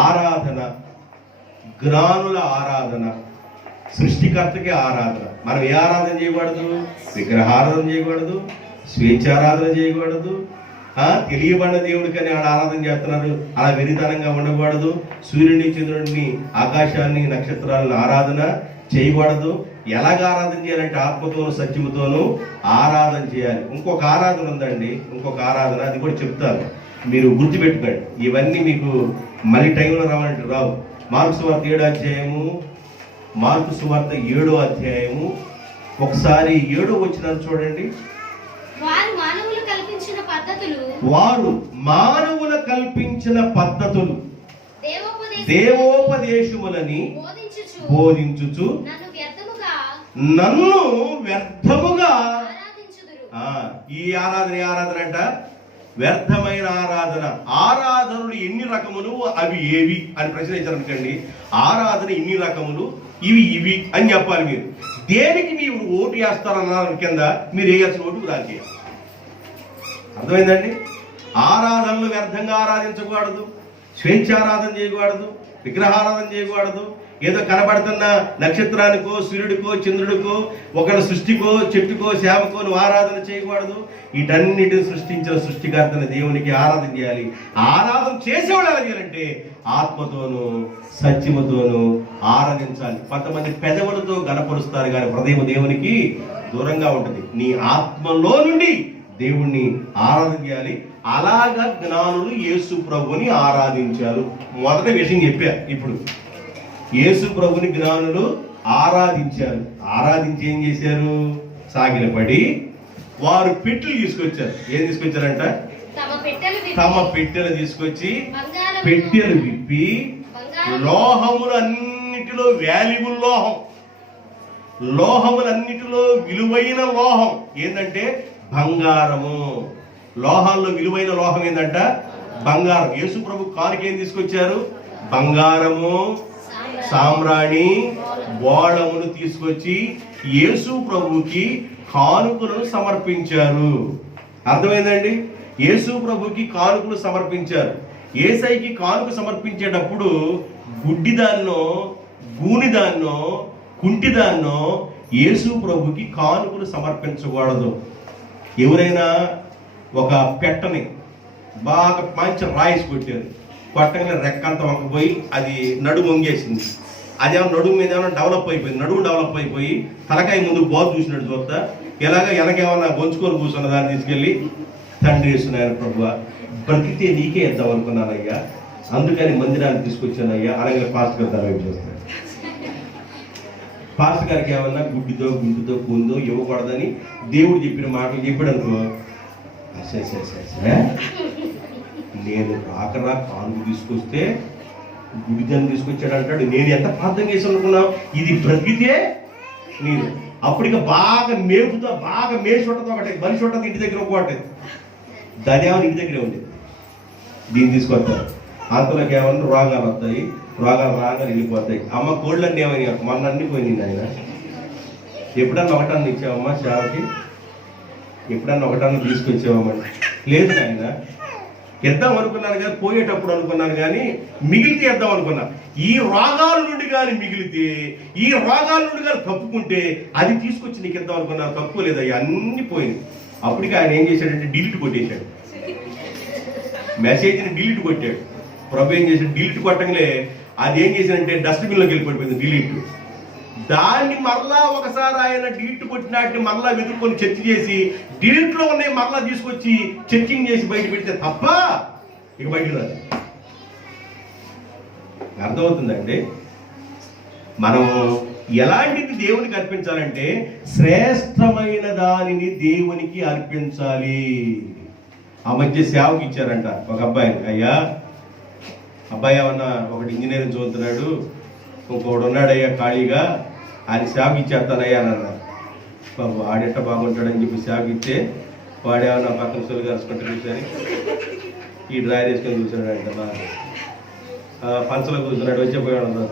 ఆరాధన, జ్ఞానుల ఆరాధన, సృష్టికర్తకి ఆరాధన. మనం ఏ ఆరాధన చేయకూడదు? విగ్రహారాధన చేయకూడదు, స్వేచ్ఛారాధన చేయకూడదు. తెలియబడిన దేవుడికి అని ఆరాధన చేస్తున్నారు, అలా వెరితనంగా ఉండకూడదు. సూర్యుని, చంద్రుడిని, ఆకాశాన్ని, నక్షత్రాలను ఆరాధన చేయకూడదు. ఎలాగ ఆరాధన చేయాలంటే ఆత్మతోనూ సత్యముతోనూ ఆరాధన చేయాలి. ఇంకొక ఆరాధన ఉందండి, అది కూడా చెప్తాను, మీరు గుర్తుపెట్టుకోండి. ఇవన్నీ మీకు మళ్ళీ టైంలో రావాలంటే రావు. మార్కు సువార్త 7వ అధ్యాయము, మార్కు సువార్త 7వ అధ్యాయము ఒకసారి 7వ వచనం చూడండి. వారు మానవులు కల్పించిన పద్ధతులు దేవోపదేశములని బోధించుచు నన్ను వ్యర్థముగా ఈ ఆరాధన అంట వ్యర్థమైన ఆరాధనలు ఎన్ని రకములు, అవి ఏవి అని ప్రశ్నించారనుకోండి. ఆరాధన ఎన్ని రకములు, ఇవి అని చెప్పాలి. మీరు దేనికి మీరు ఓటు వేస్తారన్న కింద మీరు వేయాల్సిన ఓటు దానికి. అర్థమైందండి? ఆరాధనలు వ్యర్థంగా ఆరాధించకూడదు, స్వేచ్ఛారాధన చేయకూడదు, విగ్రహారాధన చేయకూడదు. ఏదో కనబడుతున్న నక్షత్రానికో, సూర్యుడికో, చంద్రుడికో, ఒకరి సృష్టికో, చెట్టుకో, సేవకో నువ్వు ఆరాధన చేయకూడదు. వీటన్నిటిని సృష్టించిన సృష్టికర్తని దేవునికి ఆరాధన చేయాలి. ఆరాధన చేసేవాళ్ళు ఎలా చేయాలంటే ఆత్మతోనూ సత్యముతోనూ ఆరాధించాలి. కొంతమంది పెదవులతో గణపరుస్తారు కానీ హృదయం దేవునికి దూరంగా ఉంటుంది. నీ ఆత్మలో నుండి దేవుణ్ణి ఆరాధన చేయాలి. అలాగా జ్ఞానులు యేసు ప్రభుని ఆరాధించారు. మొదటి విషయం చెప్పా. ఇప్పుడు యేసు ప్రభుని జ్ఞానులు ఆరాధించారు. ఆరాధించి ఏం చేశారు? సాగిలపడి వారు పెట్టెలు తీసుకొచ్చారు. ఏం తీసుకొచ్చారంట? తమ పెట్టెలు తీసుకొచ్చి పెట్టెలు విప్పి లోహములన్నిటిలో వాల్యుబుల్ లోహములన్నిటిలో విలువైన లోహం ఏంటంటే బంగారము. లోహాల్లో విలువైన లోహం ఏంటంట? బంగారం. యేసు ప్రభు కానుక ఏం తీసుకొచ్చారు? బంగారము, సామ్రాణి, బోళమును తీసుకొచ్చి యేసు ప్రభుకి కానుకలను సమర్పించారు. అర్థమైందండి? యేసు ప్రభుకి కానుకలు సమర్పించారు. యేసయ్యకి కానుక సమర్పించేటప్పుడు గుడ్డిదాన్నో, గూనిదాన్నో, కుంటిదాన్నో యేసు ప్రభుకి కానుకలు సమర్పించకూడదు. ఎవరైనా ఒక పెట్టని బాగా మంచి రాయిసి కొట్టారు, కొట్టగానే రెక్కంతా వంకపోయి అది నడుము వంగేసింది. అదేమో నడుము మీద ఏమైనా నడుము డెవలప్ అయిపోయి తలకాయ ముందు బాగు చూసినట్టు చూస్తా ఎలాగ వెనకేమన్నా గొంచుకొని కూర్చున్న దాన్ని తీసుకెళ్ళి తండ్రి వేస్తున్నాయని ప్రభువ బ్రతికితే నీకే ఇద్దాం అనుకున్నానయ్యా, అందుకని మందిరాన్ని తీసుకొచ్చానయ్యా అలాగే పాస్టర్ గారు తలవైపు చూస్తాను. పాస్టర్ గారికి ఏమన్నా గుడ్డుతో కూందో ఇవ్వకూడదని దేవుడు చెప్పిన మాటలు చెప్పాడనుకో, నేను రాకరా కానుక తీసుకొస్తే గుడిదాన్ని తీసుకొచ్చాడు అంటాడు. నేను ఎంత ప్రార్థన చేసి అనుకున్నావు? ఇది బ్రతికితే నేను అప్పటికి బాగా మేపుతో బాగా మేషుంటతో ఒకటి మనిషి ఉంటుంది ఇంటి దగ్గర ఒకటి దర్యావని ఇంటి దగ్గరే ఉంది. దీన్ని తీసుకొస్తారు. అంతలోకి ఏమన్నా రోగాలు వస్తాయి, రోగాలు వెళ్ళిపోతాయి. అమ్మ కోళ్ళన్నీ ఏమని మొన్న అన్ని పోయింది. ఆయన ఎప్పుడన్నా ఒకటన్నా ఇచ్చావమ్మా సేవకి? ఎప్పుడన్నా ఒకటన్నా తీసుకొచ్చావమ్మని? లేదు ఆయన ఇద్దాం అనుకున్నాను కానీ పోయేటప్పుడు అనుకున్నాను కానీ మిగిలితే ఇద్దాం అనుకున్నా. ఈ రోగాల నుండి కానీ మిగిలితే, ఈ రోగాల నుండి కానీ తప్పుకుంటే అది తీసుకొచ్చి నీకు ఇద్దాం అనుకున్నాను. తప్పుకోలేదు, అవి అన్ని పోయింది. అప్పటికి ఆయన ఏం చేశాడంటే డిలీట్ కొట్టేశాడు, మెసేజ్ని డిలీట్ కొట్టాడు. ప్రభు ఏం చేశాడు? డిలీట్ కొట్టంగానే అది ఏం చేసిందంటే డస్ట్బిన్లోకి వెళ్ళిపోయింది, డిలీట్. దాన్ని మరలా ఒకసారి ఆయన డిలీట్ కొట్టినాటిని మరలా వెతుక్కొని చెక్ చేసి డిలీట్లో ఉన్నాయి మరలా తీసుకొచ్చి చెక్కింగ్ చేసి బయట పెడితే తప్ప ఇక బయట రాదు. అర్థమవుతుందండి? మనం ఎలాంటిది దేవునికి అర్పించాలంటే శ్రేష్టమైన దానిని దేవునికి అర్పించాలి. ఆ మధ్య సేవకి ఇచ్చారంట ఒక అబ్బాయి. అయ్యా అబ్బాయి ఏమన్నా ఒకటి ఇంజనీరింగ్ చదువుతున్నాడు, ఇంకొకడు ఉన్నాడయ్యా ఖాళీగా, ఆయన సేవకి ఇచ్చేస్తానయ్యా అని అన్నారు. బాబు ఆడెట్ట బాగుంటాడని చెప్పి సేవకి ఇస్తే వాడేమన్నా పక్కన సొలు కలుసుకుంటూ కూర్చొని ఈ డ్రైవర్ వేసుకొని కూర్చున్నాడంట, బాగా పంచలో కూర్చున్నాడు, వచ్చేపోయాడు.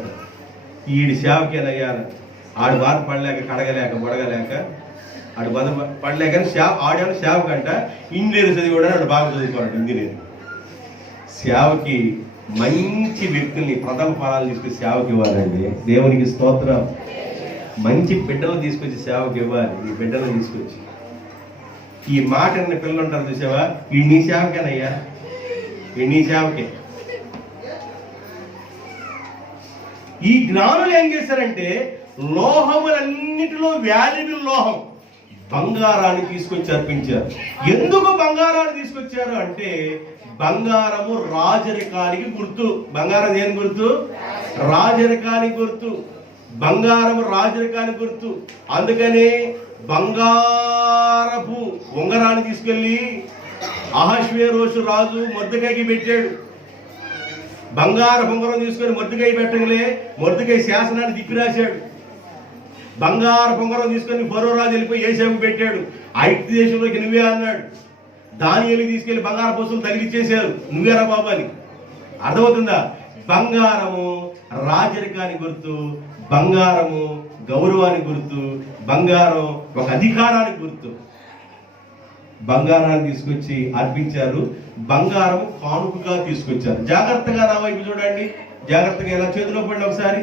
ఈడి సేవకేనయ్యా, ఆడు బాధ పడలేక కడగలేక బొడగలేక ఆడు బాధ పడలేక ఆడేమో సేవకంట ఇంజనీరింగ్ చదివి కూడా ఆడు బాగా చదువుకోవాలంట ఇంజనీరింగ్. సేవకి మంచి వ్యక్తుల్ని ప్రథమ ఫలాలు తీసుకొచ్చి సేవకి ఇవ్వాలండి. దేవునికి స్తోత్రం. మంచి బిడ్డలు తీసుకొచ్చి సేవకి ఇవ్వాలి. ఈ బిడ్డలు తీసుకొచ్చి ఈ మాట అన్న పిల్లలు ఉంటారు చూసావా, ఈ నీ సేవకేనయ్యా, ఈ నీ సేవకే. ఈ జ్ఞానులు ఏం చేశారంటే లోహములన్నిటిలో వాల్యుబుల్ లోహం బంగారాన్ని తీసుకొచ్చి అర్పించారు. ఎందుకు బంగారాన్ని తీసుకొచ్చారు అంటే బంగారము రాజరికానికి గుర్తు. బంగారం దేని గుర్తు? రాజరికానికి గుర్తు. బంగారము రాజరికానికి గుర్తు. అందుకనే బంగారపు ఉంగరాన్ని తీసుకెళ్లి అహష్వేరోషు రాజు మొర్దెకైకి పెట్టాడు. బంగారు ఉంగరం తీసుకొని మొర్దెకై పెట్టగలే మొర్దెకై శాసనాన్ని తిప్పిరాశాడు. బంగారు ఉంగరం తీసుకొని ఫరో రాజు వెళ్ళిపోయి ఏసేపు పెట్టాడు. ఐగుప్తు దేశంలోకి నువ్వే అన్నాడు. దానియేలు తీసుకెళ్లి బంగారు పశువులు తగిలిచ్చేశారు, నువ్వేరా బాబు అని. అర్థమవుతుందా? బంగారము రాజరికానికి గుర్తు, బంగారము గౌరవానికి గుర్తు, బంగారం ఒక అధికారానికి గుర్తు. బంగారాన్ని తీసుకొచ్చి అర్పించారు. బంగారం కానుకగా తీసుకొచ్చారు. జాగ్రత్తగా నా వైపు చూడండి, జాగ్రత్తగా ఇలా చేతిలో పడండి, ఒకసారి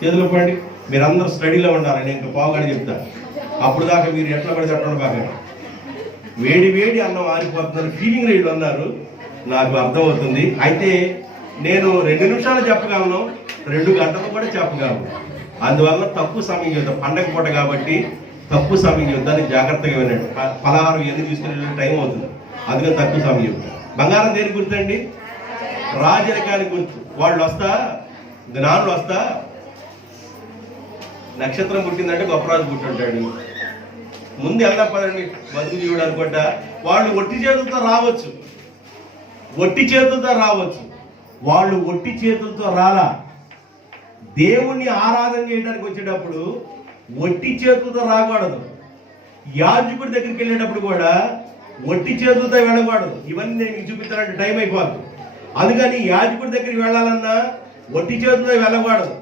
చేతిలో పడండి. మీరందరూ స్టడీలో ఉండాలి, నేను ఇంకా పావుగాడి చెప్తాను. అప్పుడు దాకా మీరు ఎట్లా పడితే అట్లా బాగా వేడి వేడి అన్నం ఆరిపోతున్నారు, ఫీలింగ్ రేట్లు అన్నారు, నాకు అర్థమవుతుంది. అయితే నేను 2 నిమిషాలు చెప్పగలను, 2 గంటలు కూడా చెప్పగలను. అందువల్ల తక్కువ సమయం చూద్దాం, పండగ పూట కాబట్టి తక్కువ సమయం చూద్దాన్ని జాగ్రత్తగా వినండి. పలహారం ఎన్ని తీసుకునే టైం అవుతుంది, అందుకని తక్కువ సమయం చెప్తాను. బంగారం దేనికి గుర్తండి? రాజరికానికి గుర్తు. వాళ్ళు వస్తా, జ్ఞానులు వస్తా, నక్షత్రం పుట్టిందంటే గొప్పరాజు పుట్టింటాడు, ముందు వెళ్దాం పదండి బతుకు జీవుడు అనుకుంటా. వాళ్ళు ఒట్టి చేతులతో రావచ్చు, ఒట్టి చేతులతో రావచ్చు. వాళ్ళు ఒట్టి చేతులతో రాలా. దేవుణ్ణి ఆరాధన చేయడానికి వచ్చేటప్పుడు ఒట్టి చేతులతో రాకూడదు. యాజకుడి దగ్గరికి వెళ్ళేటప్పుడు కూడా ఒట్టి చేతులతో వెళ్ళకూడదు. ఇవన్నీ నేను చూపించాలంటే టైం అయిపోద్ది. అందుకని యాజకుడి దగ్గరికి వెళ్ళాలన్నా ఒట్టి చేతులతో వెళ్ళకూడదు.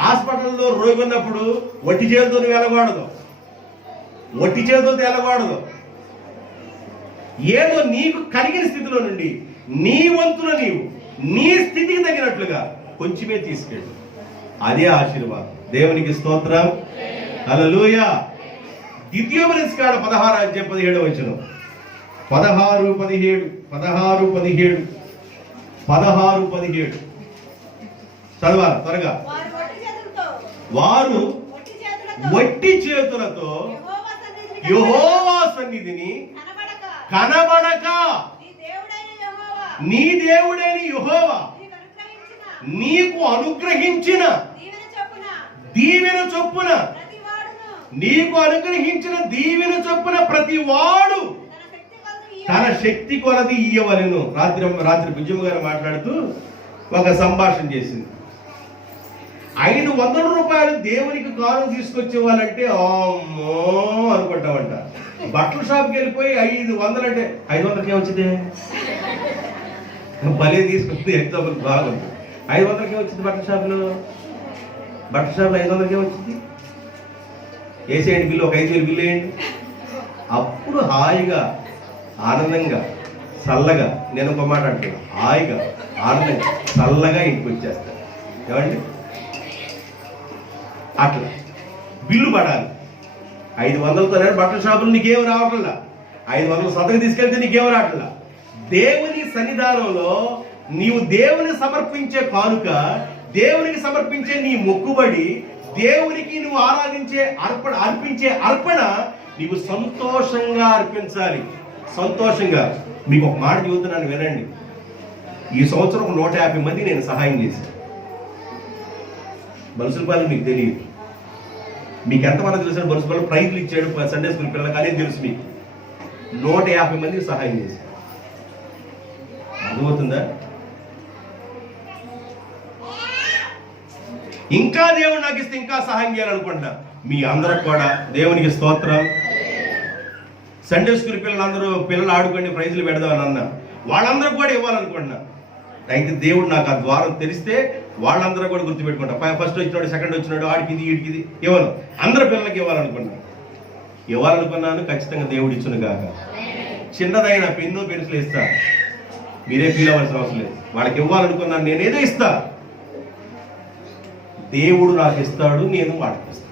హాస్పిటల్లో రోగి ఉన్నప్పుడు ఒట్టి చేతులతో వెళ్ళకూడదు, ఒట్టి చేతులతో వెళ్ళకూడదు. ఏదో నీకు కలిగిన స్థితిలో నుండి నీ వంతున నీవు నీ స్థితికి తగినట్లుగా కొంచెమే తీసుకెళ్ళు, అదే ఆశీర్వాదం. దేవునికి స్తోత్రం. హల్లెలూయా. ద్వితీయోపదేశకాండ 16:17 16:17 చదవాలి త్వరగా. వారు వట్టి చేతులతో యెహోవా సన్నిధిని కనబడక నీ దేవుడైన యెహోవా నీకు అనుగ్రహించిన దీవెన చొప్పున నీకు అనుగ్రహించిన దీవెన చొప్పున ప్రతి వాడు తన శక్తి కొలది ఇయ్యవలెను. రాత్రి బుజ్జమ్మ గారు మాట్లాడుతూ ఒక సంభాషణ చేసింది. 500 రూపాయలు దేవునికి కారు తీసుకొచ్చేవాళ్ళంటే అమ్మో అనుకుంటామంట. బట్టల షాప్కి వెళ్ళిపోయి 500 అంటే 500కే వచ్చింది, భలే తీసుకొచ్చింది. ఎగ్జాంపుల్ బాగుంది. 500కే వచ్చింది బట్టల షాప్లో 500కే వచ్చింది. వేసేయండి బిల్లు, ఒక 5,000 బిల్లు వేయండి. అప్పుడు హాయిగా ఆనందంగా చల్లగా, నేను ఒక మాట అంటున్నా, హాయిగా ఆనందంగా చల్లగా ఇంటికి వచ్చేస్తాను. ఏమండి? అట్లా బిల్లు పడాలి. 500తో బట్టల షాపులు నీకేం రావట్లా, 500 సతకు తీసుకెళ్తే నీకేం రావట్లా. దేవుని సన్నిధానంలో నీవు దేవుని సమర్పించే కానుక దేవునికి సమర్పించే నీ మొక్కుబడి, దేవునికి నువ్వు అర్పించే అర్పణ నీవు సంతోషంగా అర్పించాలి. సంతోషంగా. మీకు ఒక మాట చెబుతున్నాను, వినండి. ఈ సంవత్సరం 150 మంది నేను సహాయం చేశాను. బలుసులపాలెం మీకు తెలియదు. మీకు ఎంతమంది తెలుసు? బలుసుపాలెం ప్రైజ్లు ఇచ్చాడు సండే స్కూల్ పిల్లలకు అనేది తెలుసు మీకు. 150 మందికి సహాయం చేశాను. అర్థమవుతుందా? ఇంకా దేవుడు నాకు ఇస్తే ఇంకా సహాయం చేయాలనుకుంటా. మీ అందరికి కూడా దేవునికి స్తోత్రం. సండే స్కూల్ పిల్లలు ఆడుకొని ప్రైజులు పెడదామని అన్నా, వాళ్ళందరూ కూడా ఇవ్వాలనుకుంటున్నా. అయితే దేవుడు నాకు ఆ ద్వారం తెలిస్తే వాళ్ళందరూ కూడా గుర్తుపెట్టుకుంటా. ఫస్ట్ వచ్చినాడు, సెకండ్ వచ్చినాడు, ఆడికి వీడికి ఇవ్వను, అందరు పిల్లలకి ఇవ్వాలనుకున్నాను. ఖచ్చితంగా దేవుడు ఇచ్చును కాక. చిన్నదైన పెన్ను పెన్సిల్ ఇస్తా, మీరే ఫీల్ అవ్వాల్సిన అవసరం లేదు. వాళ్ళకి ఇవ్వాలనుకున్నాను, నేనేదో ఇస్తా. దేవుడు నాకు ఇస్తాడు, నేను వాడికి ఇస్తాను.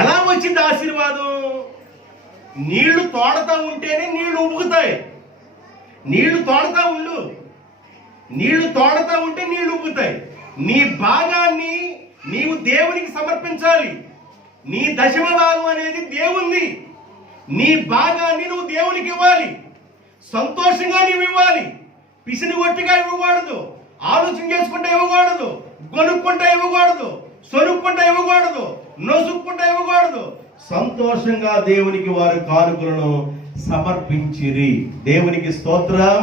ఎలా వచ్చింది ఆశీర్వాదం? నీళ్లు తోడతా ఉంటేనే నీళ్లు ఉబ్బుతాయి. నీళ్లు తోడతా ఉండు, నీళ్లు తోడతా ఉంటే నీళ్లు ఉబ్బుతాయి. నీ భాగాన్ని నీవు దేవునికి సమర్పించాలి. నీ దశమ భాగం అనేది దేవుంది. నీ భాగాన్ని నువ్వు దేవునికి ఇవ్వాలి. సంతోషంగా నీవు ఇవ్వాలి. పిసిని ఒట్టిగా ఇవ్వకూడదు, ఆలోచన చేసుకుంటే ఇవ్వకూడదు, కొనుక్కుంటే ఇవ్వకూడదు, సొనుక్కుంటే ఇవ్వకూడదు, నొసుక్కుంటే ఇవ్వకూడదు. సంతోషంగా దేవునికి వారు కానుకలను సమర్పించిరి. దేవునికి స్తోత్రం.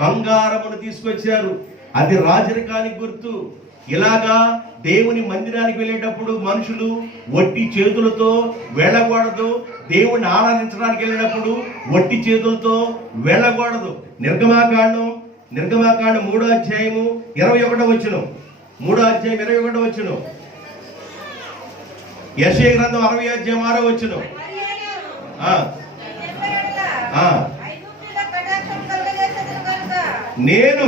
బంగారమును తీసుకొచ్చారు, అది రాజరికానికి గుర్తు. ఇలాగా దేవుని మందిరానికి వెళ్ళేటప్పుడు మనుషులు వట్టి చేతులతో వెళ్ళకూడదు. దేవుణ్ణి ఆరాధించడానికి వెళ్ళినప్పుడు వట్టి చేతులతో వెళ్ళకూడదు. నిర్గమాకాండం 3వ అధ్యాయము 21వ వచనం. 3వ అధ్యాయం 21వ వచనం. యెషయా గ్రంథం 60వ అధ్యాయం 6వ వచనం. నేను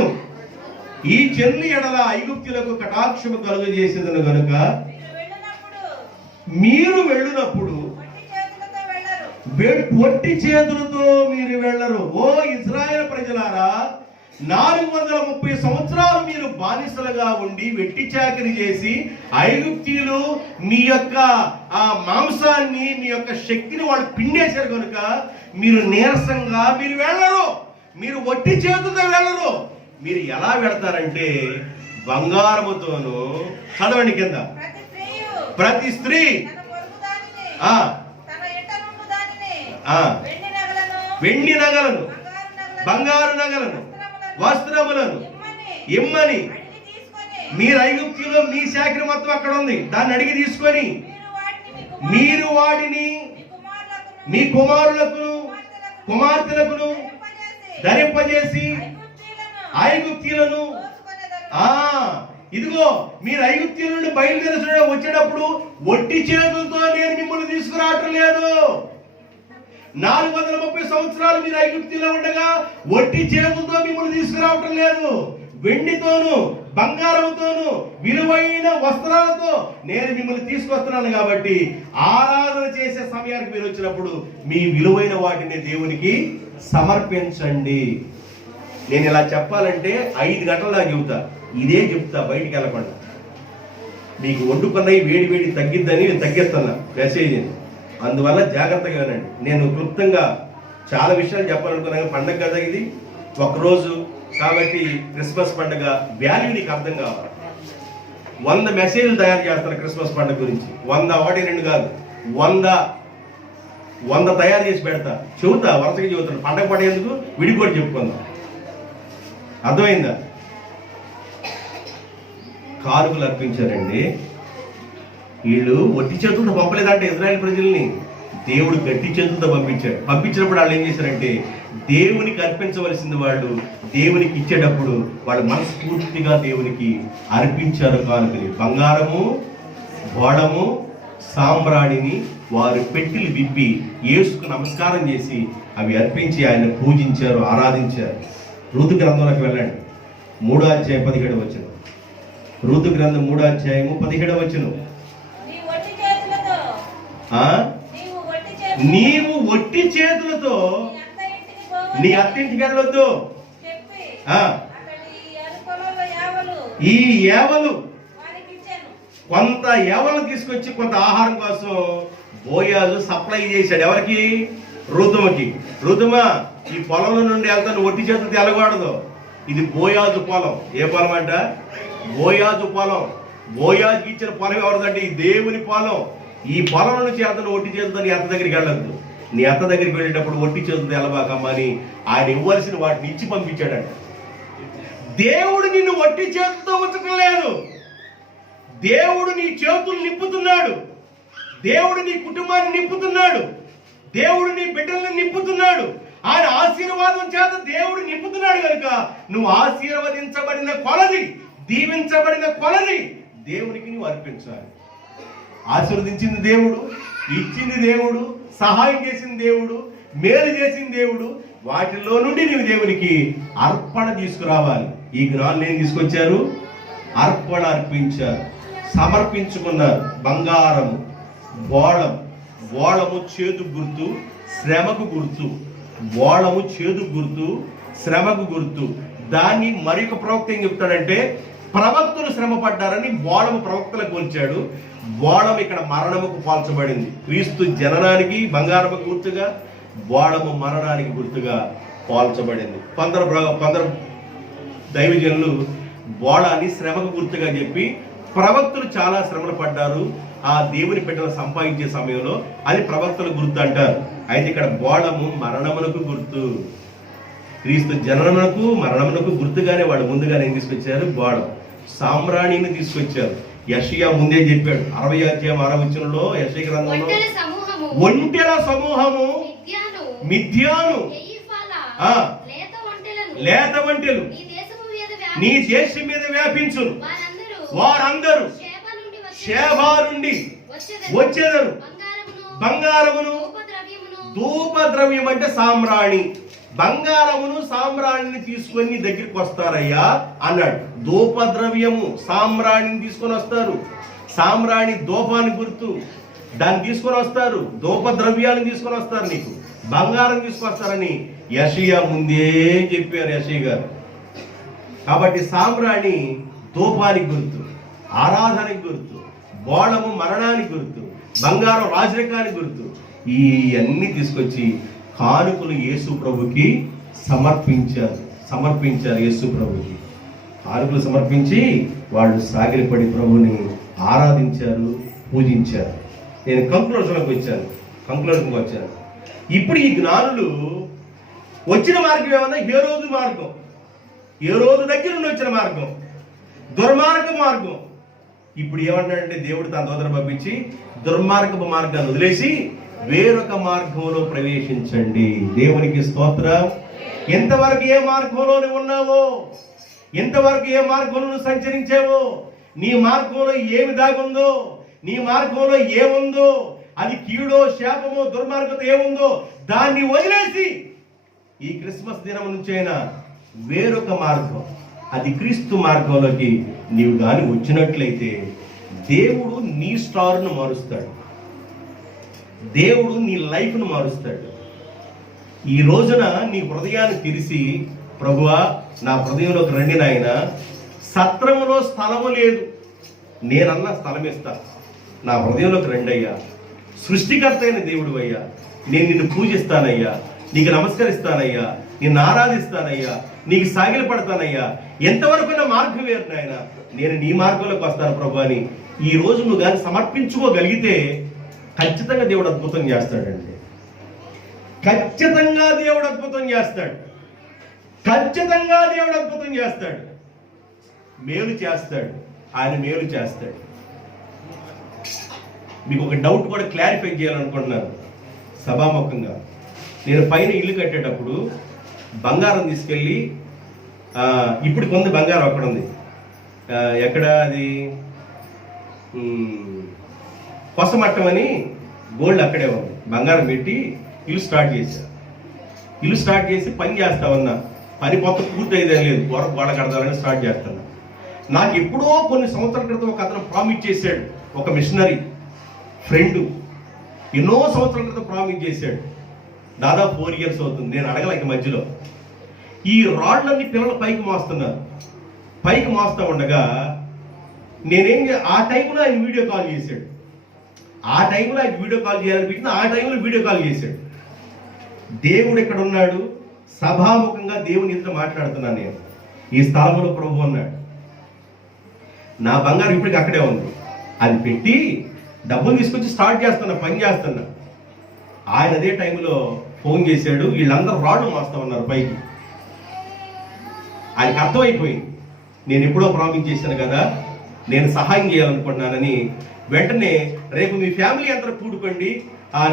ఈ జన్లు ఎడల ఐగుప్తులకు కటాక్షము కలుగజేసేదను గనుక మీరు వెళ్ళినప్పుడు వట్టి చేతులతో మీరు వెళ్ళరు. ఓ ఇశ్రాయేలు ప్రజలారా, 430 సంవత్సరాలు మీరు బానిసలుగా ఉండి వెట్టి చాకిరి చేసి ఐగుప్తీయులు మీ యొక్క ఆ మాంసాన్ని, మీ యొక్క శక్తిని వాళ్ళు పిండేశారు కనుక మీరు నీరసంగా మీరు వెళ్ళరు. మీరు వట్టి చేతులతో వెళ్ళరు. మీరు ఎలా వెళతారంటే బంగారముతోను. చదవండి కింద. ప్రతి స్త్రీ వెండి నగలను, బంగారు నగలను, వస్త్రములను ఇమ్మని, మీరు ఐగుప్తులో మీ శాఖను మొత్తం అక్కడ ఉంది, దాన్ని అడిగి తీసుకొని మీరు వాటిని మీ కుమారులకు కుమార్తెలకు ధరింపజేసి ఐగుప్తీయులను ఇదిగో మీరు ఐగుప్తీయుల నుండి బయలుదేరి వచ్చేటప్పుడు వట్టి చేతులతో నేను మిమ్మల్ని తీసుకురావటం లేదు. 430 సంవత్సరాలు మీరు ఐగుప్తులో ఉండగా వట్టి చేతులతో మిమ్మల్ని తీసుకురావటం లేదు. వెండితోను, బంగారంతోను, విలువైన వస్త్రాలతో నేను మిమ్మల్ని తీసుకొస్తున్నాను. కాబట్టి ఆరాధన చేసే సమయానికి మీరు వచ్చినప్పుడు మీ విలువైన వాటిని దేవునికి సమర్పించండి. నేను ఇలా చెప్పాలంటే 5 గంటల దాకా చెబుతా. ఇదే చెప్తా, బయటికి వెళ్ళకుండా. మీకు వండుకున్నవి వేడి వేడి తగ్గిద్దని నేను తగ్గిస్తున్నా మెసేజ్. అందువల్ల జాగ్రత్తగా వినండి. నేను క్లుప్తంగా చాలా విషయాలు చెప్పాలనుకున్నాను. పండగ కదా ఇది, ఒకరోజు కాబట్టి క్రిస్మస్ పండుగ వాల్యూ నీకు అర్థం కావాలి. 100 మెసేజ్లు తయారు చేస్తాను క్రిస్మస్ పండుగ గురించి. 100, 1, 2 కాదు, 100 తయారు చేసి పెడతా. చెబుతా, వరుసగా చెబుతాను. పండగ పడేందుకు విడిపోయి చెప్పుకుందాం. అర్థమైందా? కానుకలు అర్పించారండి. వీళ్ళు వట్టి చేతులతో పంపలేదంటే ఇజ్రాయెల్ ప్రజల్ని దేవుడు గట్టి చేతులతో పంపించాడు. పంపించినప్పుడు వాళ్ళు ఏం చేశారంటే దేవునికి అర్పించవలసింది వాళ్ళు దేవునికి ఇచ్చేటప్పుడు వాళ్ళు మనస్ఫూర్తిగా దేవునికి అర్పించారు కానుకలు. బంగారము, బోళము, సాంబ్రాణిని వారు పెట్టిలు విప్పి యేసుకు నమస్కారం చేసి అవి అర్పించి ఆయన పూజించారు, ఆరాధించారు. రూతు గ్రంథంలోకి వెళ్ళండి. 3వ అధ్యాయం 17వ వచనం. రూతు గ్రంథం 3వ అధ్యాయము 17వ వచనం. నీవు వట్టి చేతులతో నీ అత్తింటికి వెళ్ళొద్దు. ఈ ఏవలు కొంత ఏవలను తీసుకొచ్చి కొంత ఆహారం కోసం బోయాజు సప్లై చేశాడు. ఎవరికి? రుతుమకి. రుతుమ, ఈ పొలంలో నుండి వెళ్తాను, ఒట్టి చేతులు తెలగకూడదు. ఇది బోయాజు పొలం. ఏ పొలం అంట? బోయాజు పొలం. బోయాజుకి ఇచ్చిన పొలం ఎవరిదంటే ఈ దేవుని పొలం. ఈ పొలం నుంచి వెళ్తాను ఒట్టి చేతులతో నీ అత్త దగ్గరికి వెళ్ళొద్దు. నీ అత్త దగ్గరికి వెళ్ళేటప్పుడు ఒట్టి చేతులతో వెళ్ళబాకమ్మని ఆయన ఇవ్వాల్సిన వాటిని ఇచ్చి పంపించాడంట. దేవుడు నిన్ను ఒట్టి చేతులతో ఉంచడం లేదు. దేవుడు నీ చేతులు నింపుతున్నాడు. దేవుడు నీ కుటుంబాన్ని నింపుతున్నాడు. దేవుడు నీ బిడ్డల్ని నింపుతున్నాడు. ఆయన ఆశీర్వాదం చేత దేవుడు నింపుతున్నాడు కనుక నువ్వు ఆశీర్వదించబడిన కొలది, దీవించబడిన కొలది దేవునికి నువ్వు అర్పించాలి. ఆశీర్వదించింది దేవుడు, ఇచ్చింది దేవుడు, సహాయం చేసింది దేవుడు, మేలు చేసింది దేవుడు. వాటిలో నుండి నువ్వు దేవునికి అర్పణ తీసుకురావాలి. ఈ జ్ఞానం ఏం తీసుకొచ్చారు? అర్పణ అర్పించారు, సమర్పించుకున్నారు. బంగారం, బోళం. బోళము చేదు గుర్తు, శ్రమకు గుర్తు. బోళము చేదు గుర్తు, శ్రమకు గుర్తు. దాన్ని మరొక ప్రవక్త ఏం చెప్తాడంటే, ప్రవక్తలు శ్రమ పడ్డారని బోళము ప్రవక్తలకు పోల్చాడు. బోళం ఇక్కడ మరణముకు పోల్చబడింది. క్రీస్తు జననానికి బంగారము గుర్తుగా, బోళము మరణానికి గుర్తుగా పోల్చబడింది. కొందరు దైవజనులు బోళాన్ని శ్రమకు గుర్తుగా చెప్పి, ప్రవక్తలు చాలా శ్రమలు పడ్డారు ఆ దేవుని బిడ్డలు సంపాదించే సమయంలో, అది ప్రవక్తల గుర్తు అంటారు. అయితే ఇక్కడ బోళము మరణమునకు గుర్తు. క్రీస్తు జననమునకు మరణమునకు గుర్తుగానే వాడు ముందుగానే ఏం తీసుకొచ్చారు? బోళం. సామ్రాణిని తీసుకొచ్చారు. యెషయా ముందే చెప్పాడు 60వ అధ్యాయం 6వ వచనంలో యెషయా గ్రంథంలో, ఒంటెల సమూహము మిద్యాను లేత వంటెలు నీ దేశం మీద వ్యాపించును, వారందరూ షేబా నుండి వచ్చేదరు. బంగారమును, ధూప ద్రవ్యం అంటే సామ్రాణి. బంగారమును సామ్రాణిని తీసుకొని నీ దగ్గరికి వస్తారయ్యా అన్నాడు. ధూప ద్రవ్యము సామ్రాణిని తీసుకొని వస్తారు. సామ్రాణి ధూపాన్ని గుర్తు, దాన్ని తీసుకొని వస్తారు. ధూప ద్రవ్యాలను తీసుకొని వస్తారు, నీకు బంగారం తీసుకొస్తారని యెషయా ముందే చెప్పారు యెషయా గారు. కాబట్టి సామ్రాణి ధూపానికి గుర్తు, ఆరాధనకి గుర్తు. బోళము మరణానికి గుర్తు, బంగారం రాజరికానికి గుర్తు. ఈ అన్ని తీసుకొచ్చి కానుకలు యేసు ప్రభుకి సమర్పించారు యేసు ప్రభుకి. కానుకలు సమర్పించి వాళ్ళు సాగిలపడి ప్రభుని ఆరాధించారు, పూజించారు. నేను కంక్లూజన్కి వచ్చాను. ఇప్పుడు ఈ జ్ఞానులు వచ్చిన మార్గం ఏమన్నా హేరోదు మార్గం, హేరోదు దగ్గర నుండి వచ్చిన మార్గం, దుర్మార్గ మార్గం. ఇప్పుడు ఏమంటాడంటే దేవుడు తన దూతను పంపించి దుర్మార్గపు మార్గాన్ని వదిలేసి వేరొక మార్గంలో ప్రవేశించండి. దేవునికి స్తోత్రం. ఎంతవరకు ఏ మార్గంలో నువ్వు ఉన్నావో, ఎంతవరకు ఏ మార్గంలో నువ్వు సంచరించావో, నీ మార్గంలో ఏమి దాగుందో, నీ మార్గంలో ఏముందో, అది కీడో శాపమో దుర్మార్గత ఏముందో దాన్ని వదిలేసి ఈ క్రిస్మస్ దినం నుంచి అయినా వేరొక మార్గం, అది క్రీస్తు మార్గంలోకి నీవు గాని వచ్చినట్లయితే దేవుడు నీ స్టార్ను మారుస్తాడు. దేవుడు నీ లైఫ్ను మారుస్తాడు. ఈ రోజున నీ హృదయాన్ని తెరిచి, ప్రభువా నా హృదయంలోకి రండి నాయన, సత్రములో స్థలము లేదు, నేనన్నా స్థలం ఇస్తా, నా హృదయంలోకి రండి అయ్యా, సృష్టికర్త అయిన దేవుడు అయ్యా, నేను నిన్ను పూజిస్తానయ్యా, నీకు నమస్కరిస్తానయ్యా, నిన్ను ఆరాధిస్తానయ్యా, నీకు సాగిలి పడతానయ్యా, ఎంతవరకు నా మార్గం వేరు నాయన, నేను నీ మార్గంలోకి వస్తాను ప్రభు అని ఈ రోజు నువ్వు కానీ సమర్పించుకోగలిగితే ఖచ్చితంగా దేవుడు అద్భుతం చేస్తాడండి. ఖచ్చితంగా దేవుడు అద్భుతం చేస్తాడు. ఖచ్చితంగా దేవుడు అద్భుతం చేస్తాడు. మేలు చేస్తాడు. ఆయన మేలు చేస్తాడు. మీకు ఒక డౌట్ కూడా క్లారిఫై చేయాలనుకుంటున్నాను సభాముఖంగా. నేను పైన ఇల్లు కట్టేటప్పుడు బంగారం తీసుకెళ్ళి, ఇప్పుడు కొంత బంగారం అక్కడ ఉంది, ఎక్కడ అది కొసమట్టం అని గోల్డ్ అక్కడే ఉంది, బంగారం పెట్టి ఇల్లు స్టార్ట్ చేసి పని చేస్తా ఉన్నా. పని మొత్తం పూర్తయిదే లేదు, గోడ కడదాలని స్టార్ట్ చేస్తున్నా. నాకు ఎప్పుడో కొన్ని సంవత్సరాల క్రితం ఒక అతను ప్రామిస్ చేశాడు, ఒక మిషనరీ ఫ్రెండ్ ఎన్నో సంవత్సరాల క్రితం ప్రామిస్ చేశాడు. దాదాపు 4 years అవుతుంది. నేను అడగలేక మధ్యలో ఈ రాళ్ళన్నీ పిల్లలు పైకి మోస్తున్నారు. పైకి మోస్తా ఉండగా ఆ టైంలో ఆయన వీడియో కాల్ చేశాడు. ఆ టైంలో ఆయన వీడియో కాల్ చేయాలనిపించింది. ఆ టైంలో వీడియో కాల్ చేశాడు. దేవుడు ఇక్కడ ఉన్నాడు, సభాముఖంగా దేవుని ఎదుట మాట్లాడుతున్నాను నేను. ఈ స్థలంలో ప్రభు అన్నాడు, నా బంగారం ఇప్పటికి అక్కడే ఉంది, అది పెట్టి డబ్బులు తీసుకొచ్చి స్టార్ట్ చేస్తున్నా, పని చేస్తున్నా. ఆయన అదే టైంలో ఫోన్ చేశాడు. వీళ్ళందరూ రాళ్ళు మోస్తా ఉన్నారు పైకి. ఆయనకు అర్థమైపోయింది, నేను ఎప్పుడో ప్రామిస్ చేశాను కదా, నేను సహాయం చేయాలనుకుంటున్నానని. వెంటనే రేపు మీ ఫ్యామిలీ అందరూ కూడుకోండి,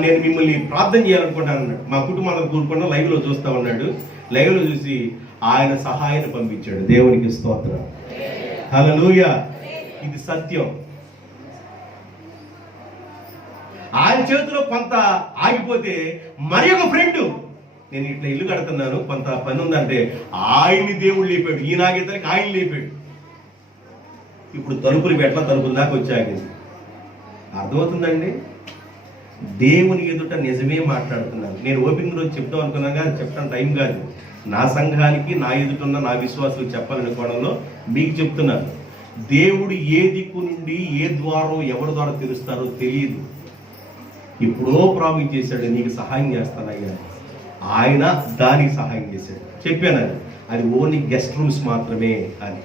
నేను మిమ్మల్ని ప్రార్థన చేయాలనుకుంటాను అన్నాడు. మా కుటుంబం అందరూ కూడుకున్నా లైవ్లో చూస్తా ఉన్నాడు. లైవ్లో చూసి ఆయన సహాయాన్ని పంపించాడు. దేవునికి స్తోత్రం, హల్లెలూయా. ఇది సత్యం. ఆయన చేతిలో కొంత ఆగిపోతే మరి ఒక ఫ్రెండ్, నేను ఇట్లా ఇల్లు కడుతున్నాను, కొంత పని ఉందంటే ఆయన్ని దేవుడు లేపాడు. ఈ నాగేతనికి ఆయన లేపాడు. ఇప్పుడు తలుపులు పెట్టల, తలుపుల దాకా వచ్చాగింది. అర్థమవుతుందండి? దేవుని ఎదుట నిజమే మాట్లాడుతున్నాను. నేను ఓపెనింగ్ రోజు చెప్తాం అనుకున్నాను కానీ చెప్తాను టైం కాదు. నా సంఘానికి, నా ఎదుటున్న నా విశ్వాసులు చెప్పాలనుకోవడంలో మీకు చెప్తున్నాను. దేవుడు ఏ దిక్కు నుండి ఏ ద్వారం ఎవరి ద్వారా తెలుస్తారో తెలియదు. ఇప్పుడో ప్రామిస్ చేశాడు, నీకు సహాయం చేస్తానయ్యా. ఆయన దానికి సహాయం చేశాడు. చెప్పాను అది ఓన్లీ గెస్ట్ రూమ్స్ మాత్రమే అని.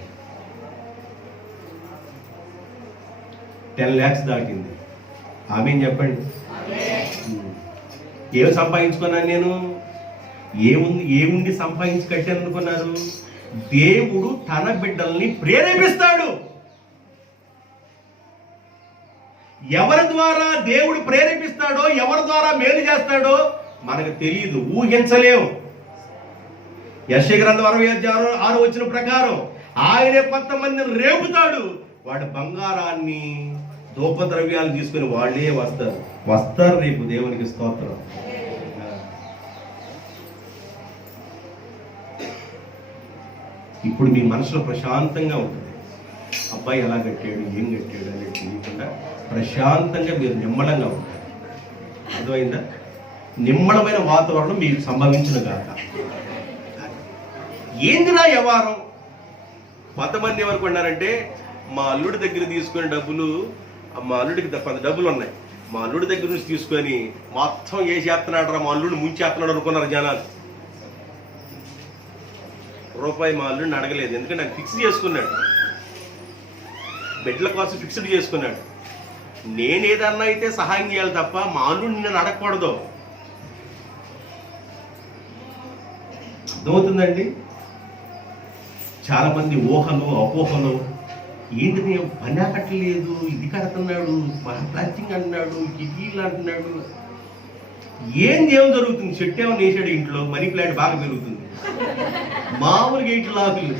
10 lakhs దాటింది. ఆమేన్ చెప్పండి. ఏమి సంపాదించుకున్నాను నేను? ఏముండి సంపాదించి కట్టాను అనుకున్నారు? దేవుడు తన బిడ్డల్ని ప్రేరేపిస్తాడు. ఎవరి ద్వారా దేవుడు ప్రేరేపిస్తాడో, ఎవరి ద్వారా మేలు చేస్తాడో మనకు తెలియదు, ఊహించలేము. యెషయా గ్రంథం 66 వచ్చిన ప్రకారం ఆయనే కొంతమందిని రేపుతాడు. వాడి బంగారాన్ని, ధూపద్రవ్యాలు తీసుకుని వాళ్ళే వస్తారు రేపు. దేవునికి స్తోత్రం. ఇప్పుడు మీ మనసులో ప్రశాంతంగా ఉంటుంది. అబ్బాయి ఎలా కట్టాడు, ఏం కట్టాడు అనేది తెలియకుండా ప్రశాంతంగా మీరు నిమ్మలంగా ఉంటారు. అర్థమైందా? నిమ్మలమైన వాతావరణం మీకు సంభవించిన గాక. ఏందిరా వ్యవహారం? కొంతమంది ఏమనుకున్నారంటే, మా అల్లుడి దగ్గర తీసుకునే డబ్బులు, మా అల్లుడికి కొంత డబ్బులు ఉన్నాయి, మా అల్లుడి దగ్గర నుంచి తీసుకొని మొత్తం ఏ చేస్తున్నాడు రా, మా అల్లుడిని ముంచేస్తున్నాడు అనుకున్నారు జనాలు. రూపాయి మా అల్లుడిని అడగలేదు, ఎందుకంటే నాకు ఫిక్స్ చేసుకున్నాడు, బిడ్డల కోసం ఫిక్స్డ్ చేసుకున్నాడు. నేనేదన్నా అయితే సహాయం చేయాలి తప్ప మా అల్లుడిని నేను అడగకూడదు. అర్థమవుతుందండి? చాలా మంది ఊహలు, అపోహలు. ఏంటి నేను పని కట్టలేదు, ఇది కడుతున్నాడు, ప్లాస్టింగ్ అంటున్నాడు, కిటికీలు అంటున్నాడు. ఏం జరుగుతుంది? చెట్టు ఏమో వేసాడు ఇంట్లో, మనీ ప్లాంట్ బాగా పెరుగుతుంది. మామూలుగా ఇంట్లో ఆకులు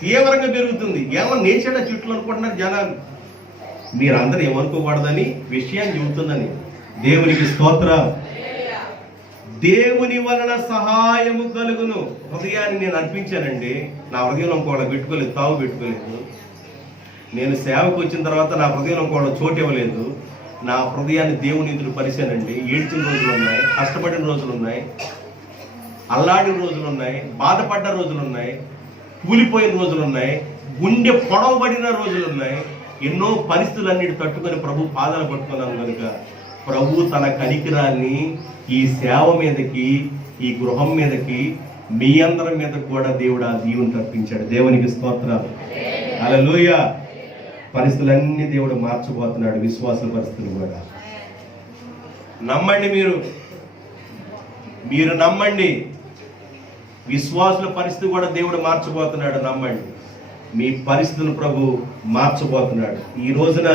తీవ్రంగా పెరుగుతుంది. ఏమో నేసాడా చెట్లు అనుకుంటున్నారు జనాలు. మీరందరూ ఏమనుకోకూడదని విషయాన్ని చెబుతుందని. దేవునికి స్తోత్రం. దేవుని వలన సహాయము కలుగును. హృదయాన్ని నేను అర్పించానండి. నా హృదయంలో ఇంకోళ్ళ పెట్టుకోలేదు, తావు పెట్టుకోలేదు. నేను సేవకు వచ్చిన తర్వాత నా హృదయంలో ఇంకోళ్ళ చోటు ఇవ్వలేదు. నా హృదయాన్ని దేవుని ఎదురు పరిచానండి. ఏడ్చిన రోజులు ఉన్నాయి, కష్టపడిన రోజులు ఉన్నాయి, అల్లాడిన రోజులు ఉన్నాయి, బాధపడ్డ రోజులు ఉన్నాయి, కూలిపోయిన రోజులు ఉన్నాయి, గుండె పొడవబడిన రోజులు ఉన్నాయి. ఎన్నో పరిస్థితులన్నిటి తట్టుకొని ప్రభు పాదాలు పట్టుకున్నాను కనుక ప్రభు తన కనికిరాన్ని ఈ సేవ మీదకి, ఈ గృహం మీదకి, మీ అందరి మీద కూడా దేవుడు ఆ దీవుని తప్పించాడు. దేవునికి స్తోత్రాలు. హల్లెలూయా. పరిస్థితులన్నీ దేవుడు మార్చబోతున్నాడు, విశ్వాస పరిస్థితులు కూడా. నమ్మండి, మీరు నమ్మండి. విశ్వాసుల పరిస్థితి కూడా దేవుడు మార్చబోతున్నాడు. నమ్మండి, మీ పరిస్థితులను ప్రభు మార్చబోతున్నాడు. ఈ రోజున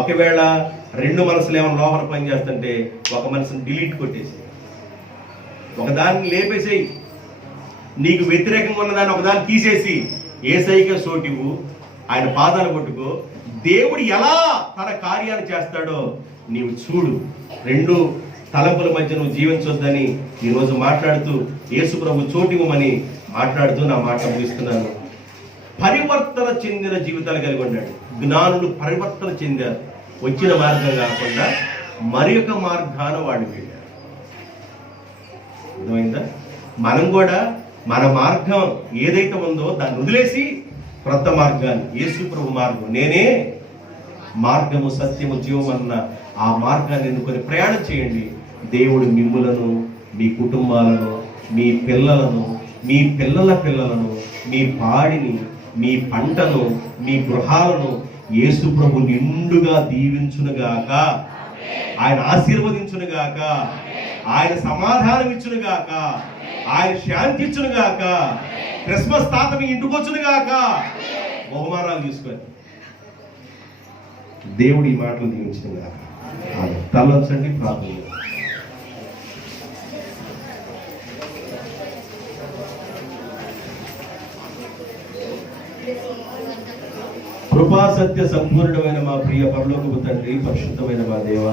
ఒకవేళ 2 మనసులు ఏమైనా లోపల పనిచేస్తుంటే ఒక మనసుని డిలీట్ కొట్టేసి ఒకదాన్ని లేపేసేయి. నీకు వ్యతిరేకంగా ఉన్నదాన్ని ఒకదాన్ని తీసేసి యేసయ్యకే చోటివ్వు, ఆయన పాదాలు పట్టుకో. దేవుడు ఎలా తన కార్యాలు చేస్తాడో నీవు చూడు. 2 తలంపుల మధ్య నువ్వు జీవించొద్దని ఈరోజు మాట్లాడుతూ యేసు ప్రభు చోటివ్వమని మాట్లాడుతూ నా మాట ముగిస్తున్నాను. పరివర్తన చెందిన జీవితాలు కలిగి ఉన్నాడు. జ్ఞానులు పరివర్తన చెందారు. వచ్చిన మార్గం కాకుండా మరి ఒక మార్గాన వాడు వెళ్ళారు. అర్థమైందా? మనం కూడా మన మార్గం ఏదైతే ఉందో దాన్ని వదిలేసి క్రొత్త మార్గాన్ని, యేసు ప్రభు మార్గం, నేనే మార్గము సత్యము జీవం అన్న ఆ మార్గాన్ని ఎన్నుకొని ప్రయాణం చేయండి. దేవుడు మిమ్ములను, మీ కుటుంబాలను, మీ పిల్లలను, మీ పిల్లల పిల్లలను, మీ పాడిని, మీ పంటను, మీ గృహాలను యేసు ప్రభు నిండుగా దీవించునుగాక, ఆయన ఆశీర్వదించునుగాక, ఆయన సమాధానం ఇచ్చునుగాక, ఆయన శాంతి ఇచ్చునుగాక, క్రిస్మస్ తాత మీ ఇంటికి వచ్చునుగాక. బహుమానాలు తీసుకొని దేవుడు ఈ మాటలు దీవించునుగాక. తలొంచండి, ప్రార్థన. కృపా సత్య సంపూర్ణమైన మా ప్రియ పరలోకపు తండ్రి, పరిశుద్ధమైన మా దేవ,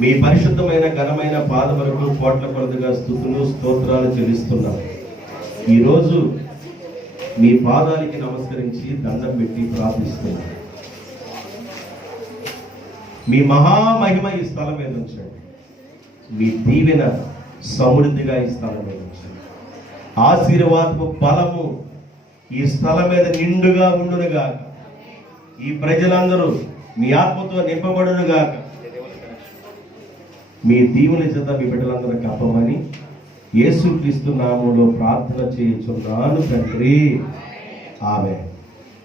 మీ పరిశుద్ధమైన ఘనమైన పాదములకు కోట్ల కొలదిగా స్తుతులు స్తోత్రాలు చెల్లిస్తున్నాం. ఈరోజు మీ పాదాలకి నమస్కరించి దండం పెట్టి ప్రార్థిస్తున్నాం. మీ మహామహిమ ఈ స్థలం మీద ఉంచండి. మీ దీవెన సమృద్ధిగా ఈ స్థలం మీద ఉంచండి. ఆశీర్వాదపు బలము ఈ స్థలం మీద నిండుగా ఉండునుగాక. ఈ ప్రజలందరూ మీ ఆత్మతో నింపబడునుగాక. మీ దీవుల చేత మీ బిడ్డలందరూ కప్పమని యేసుక్రీస్తు నామములో ప్రార్థన చేయుచున్నాను తండ్రి. ఆమేన్.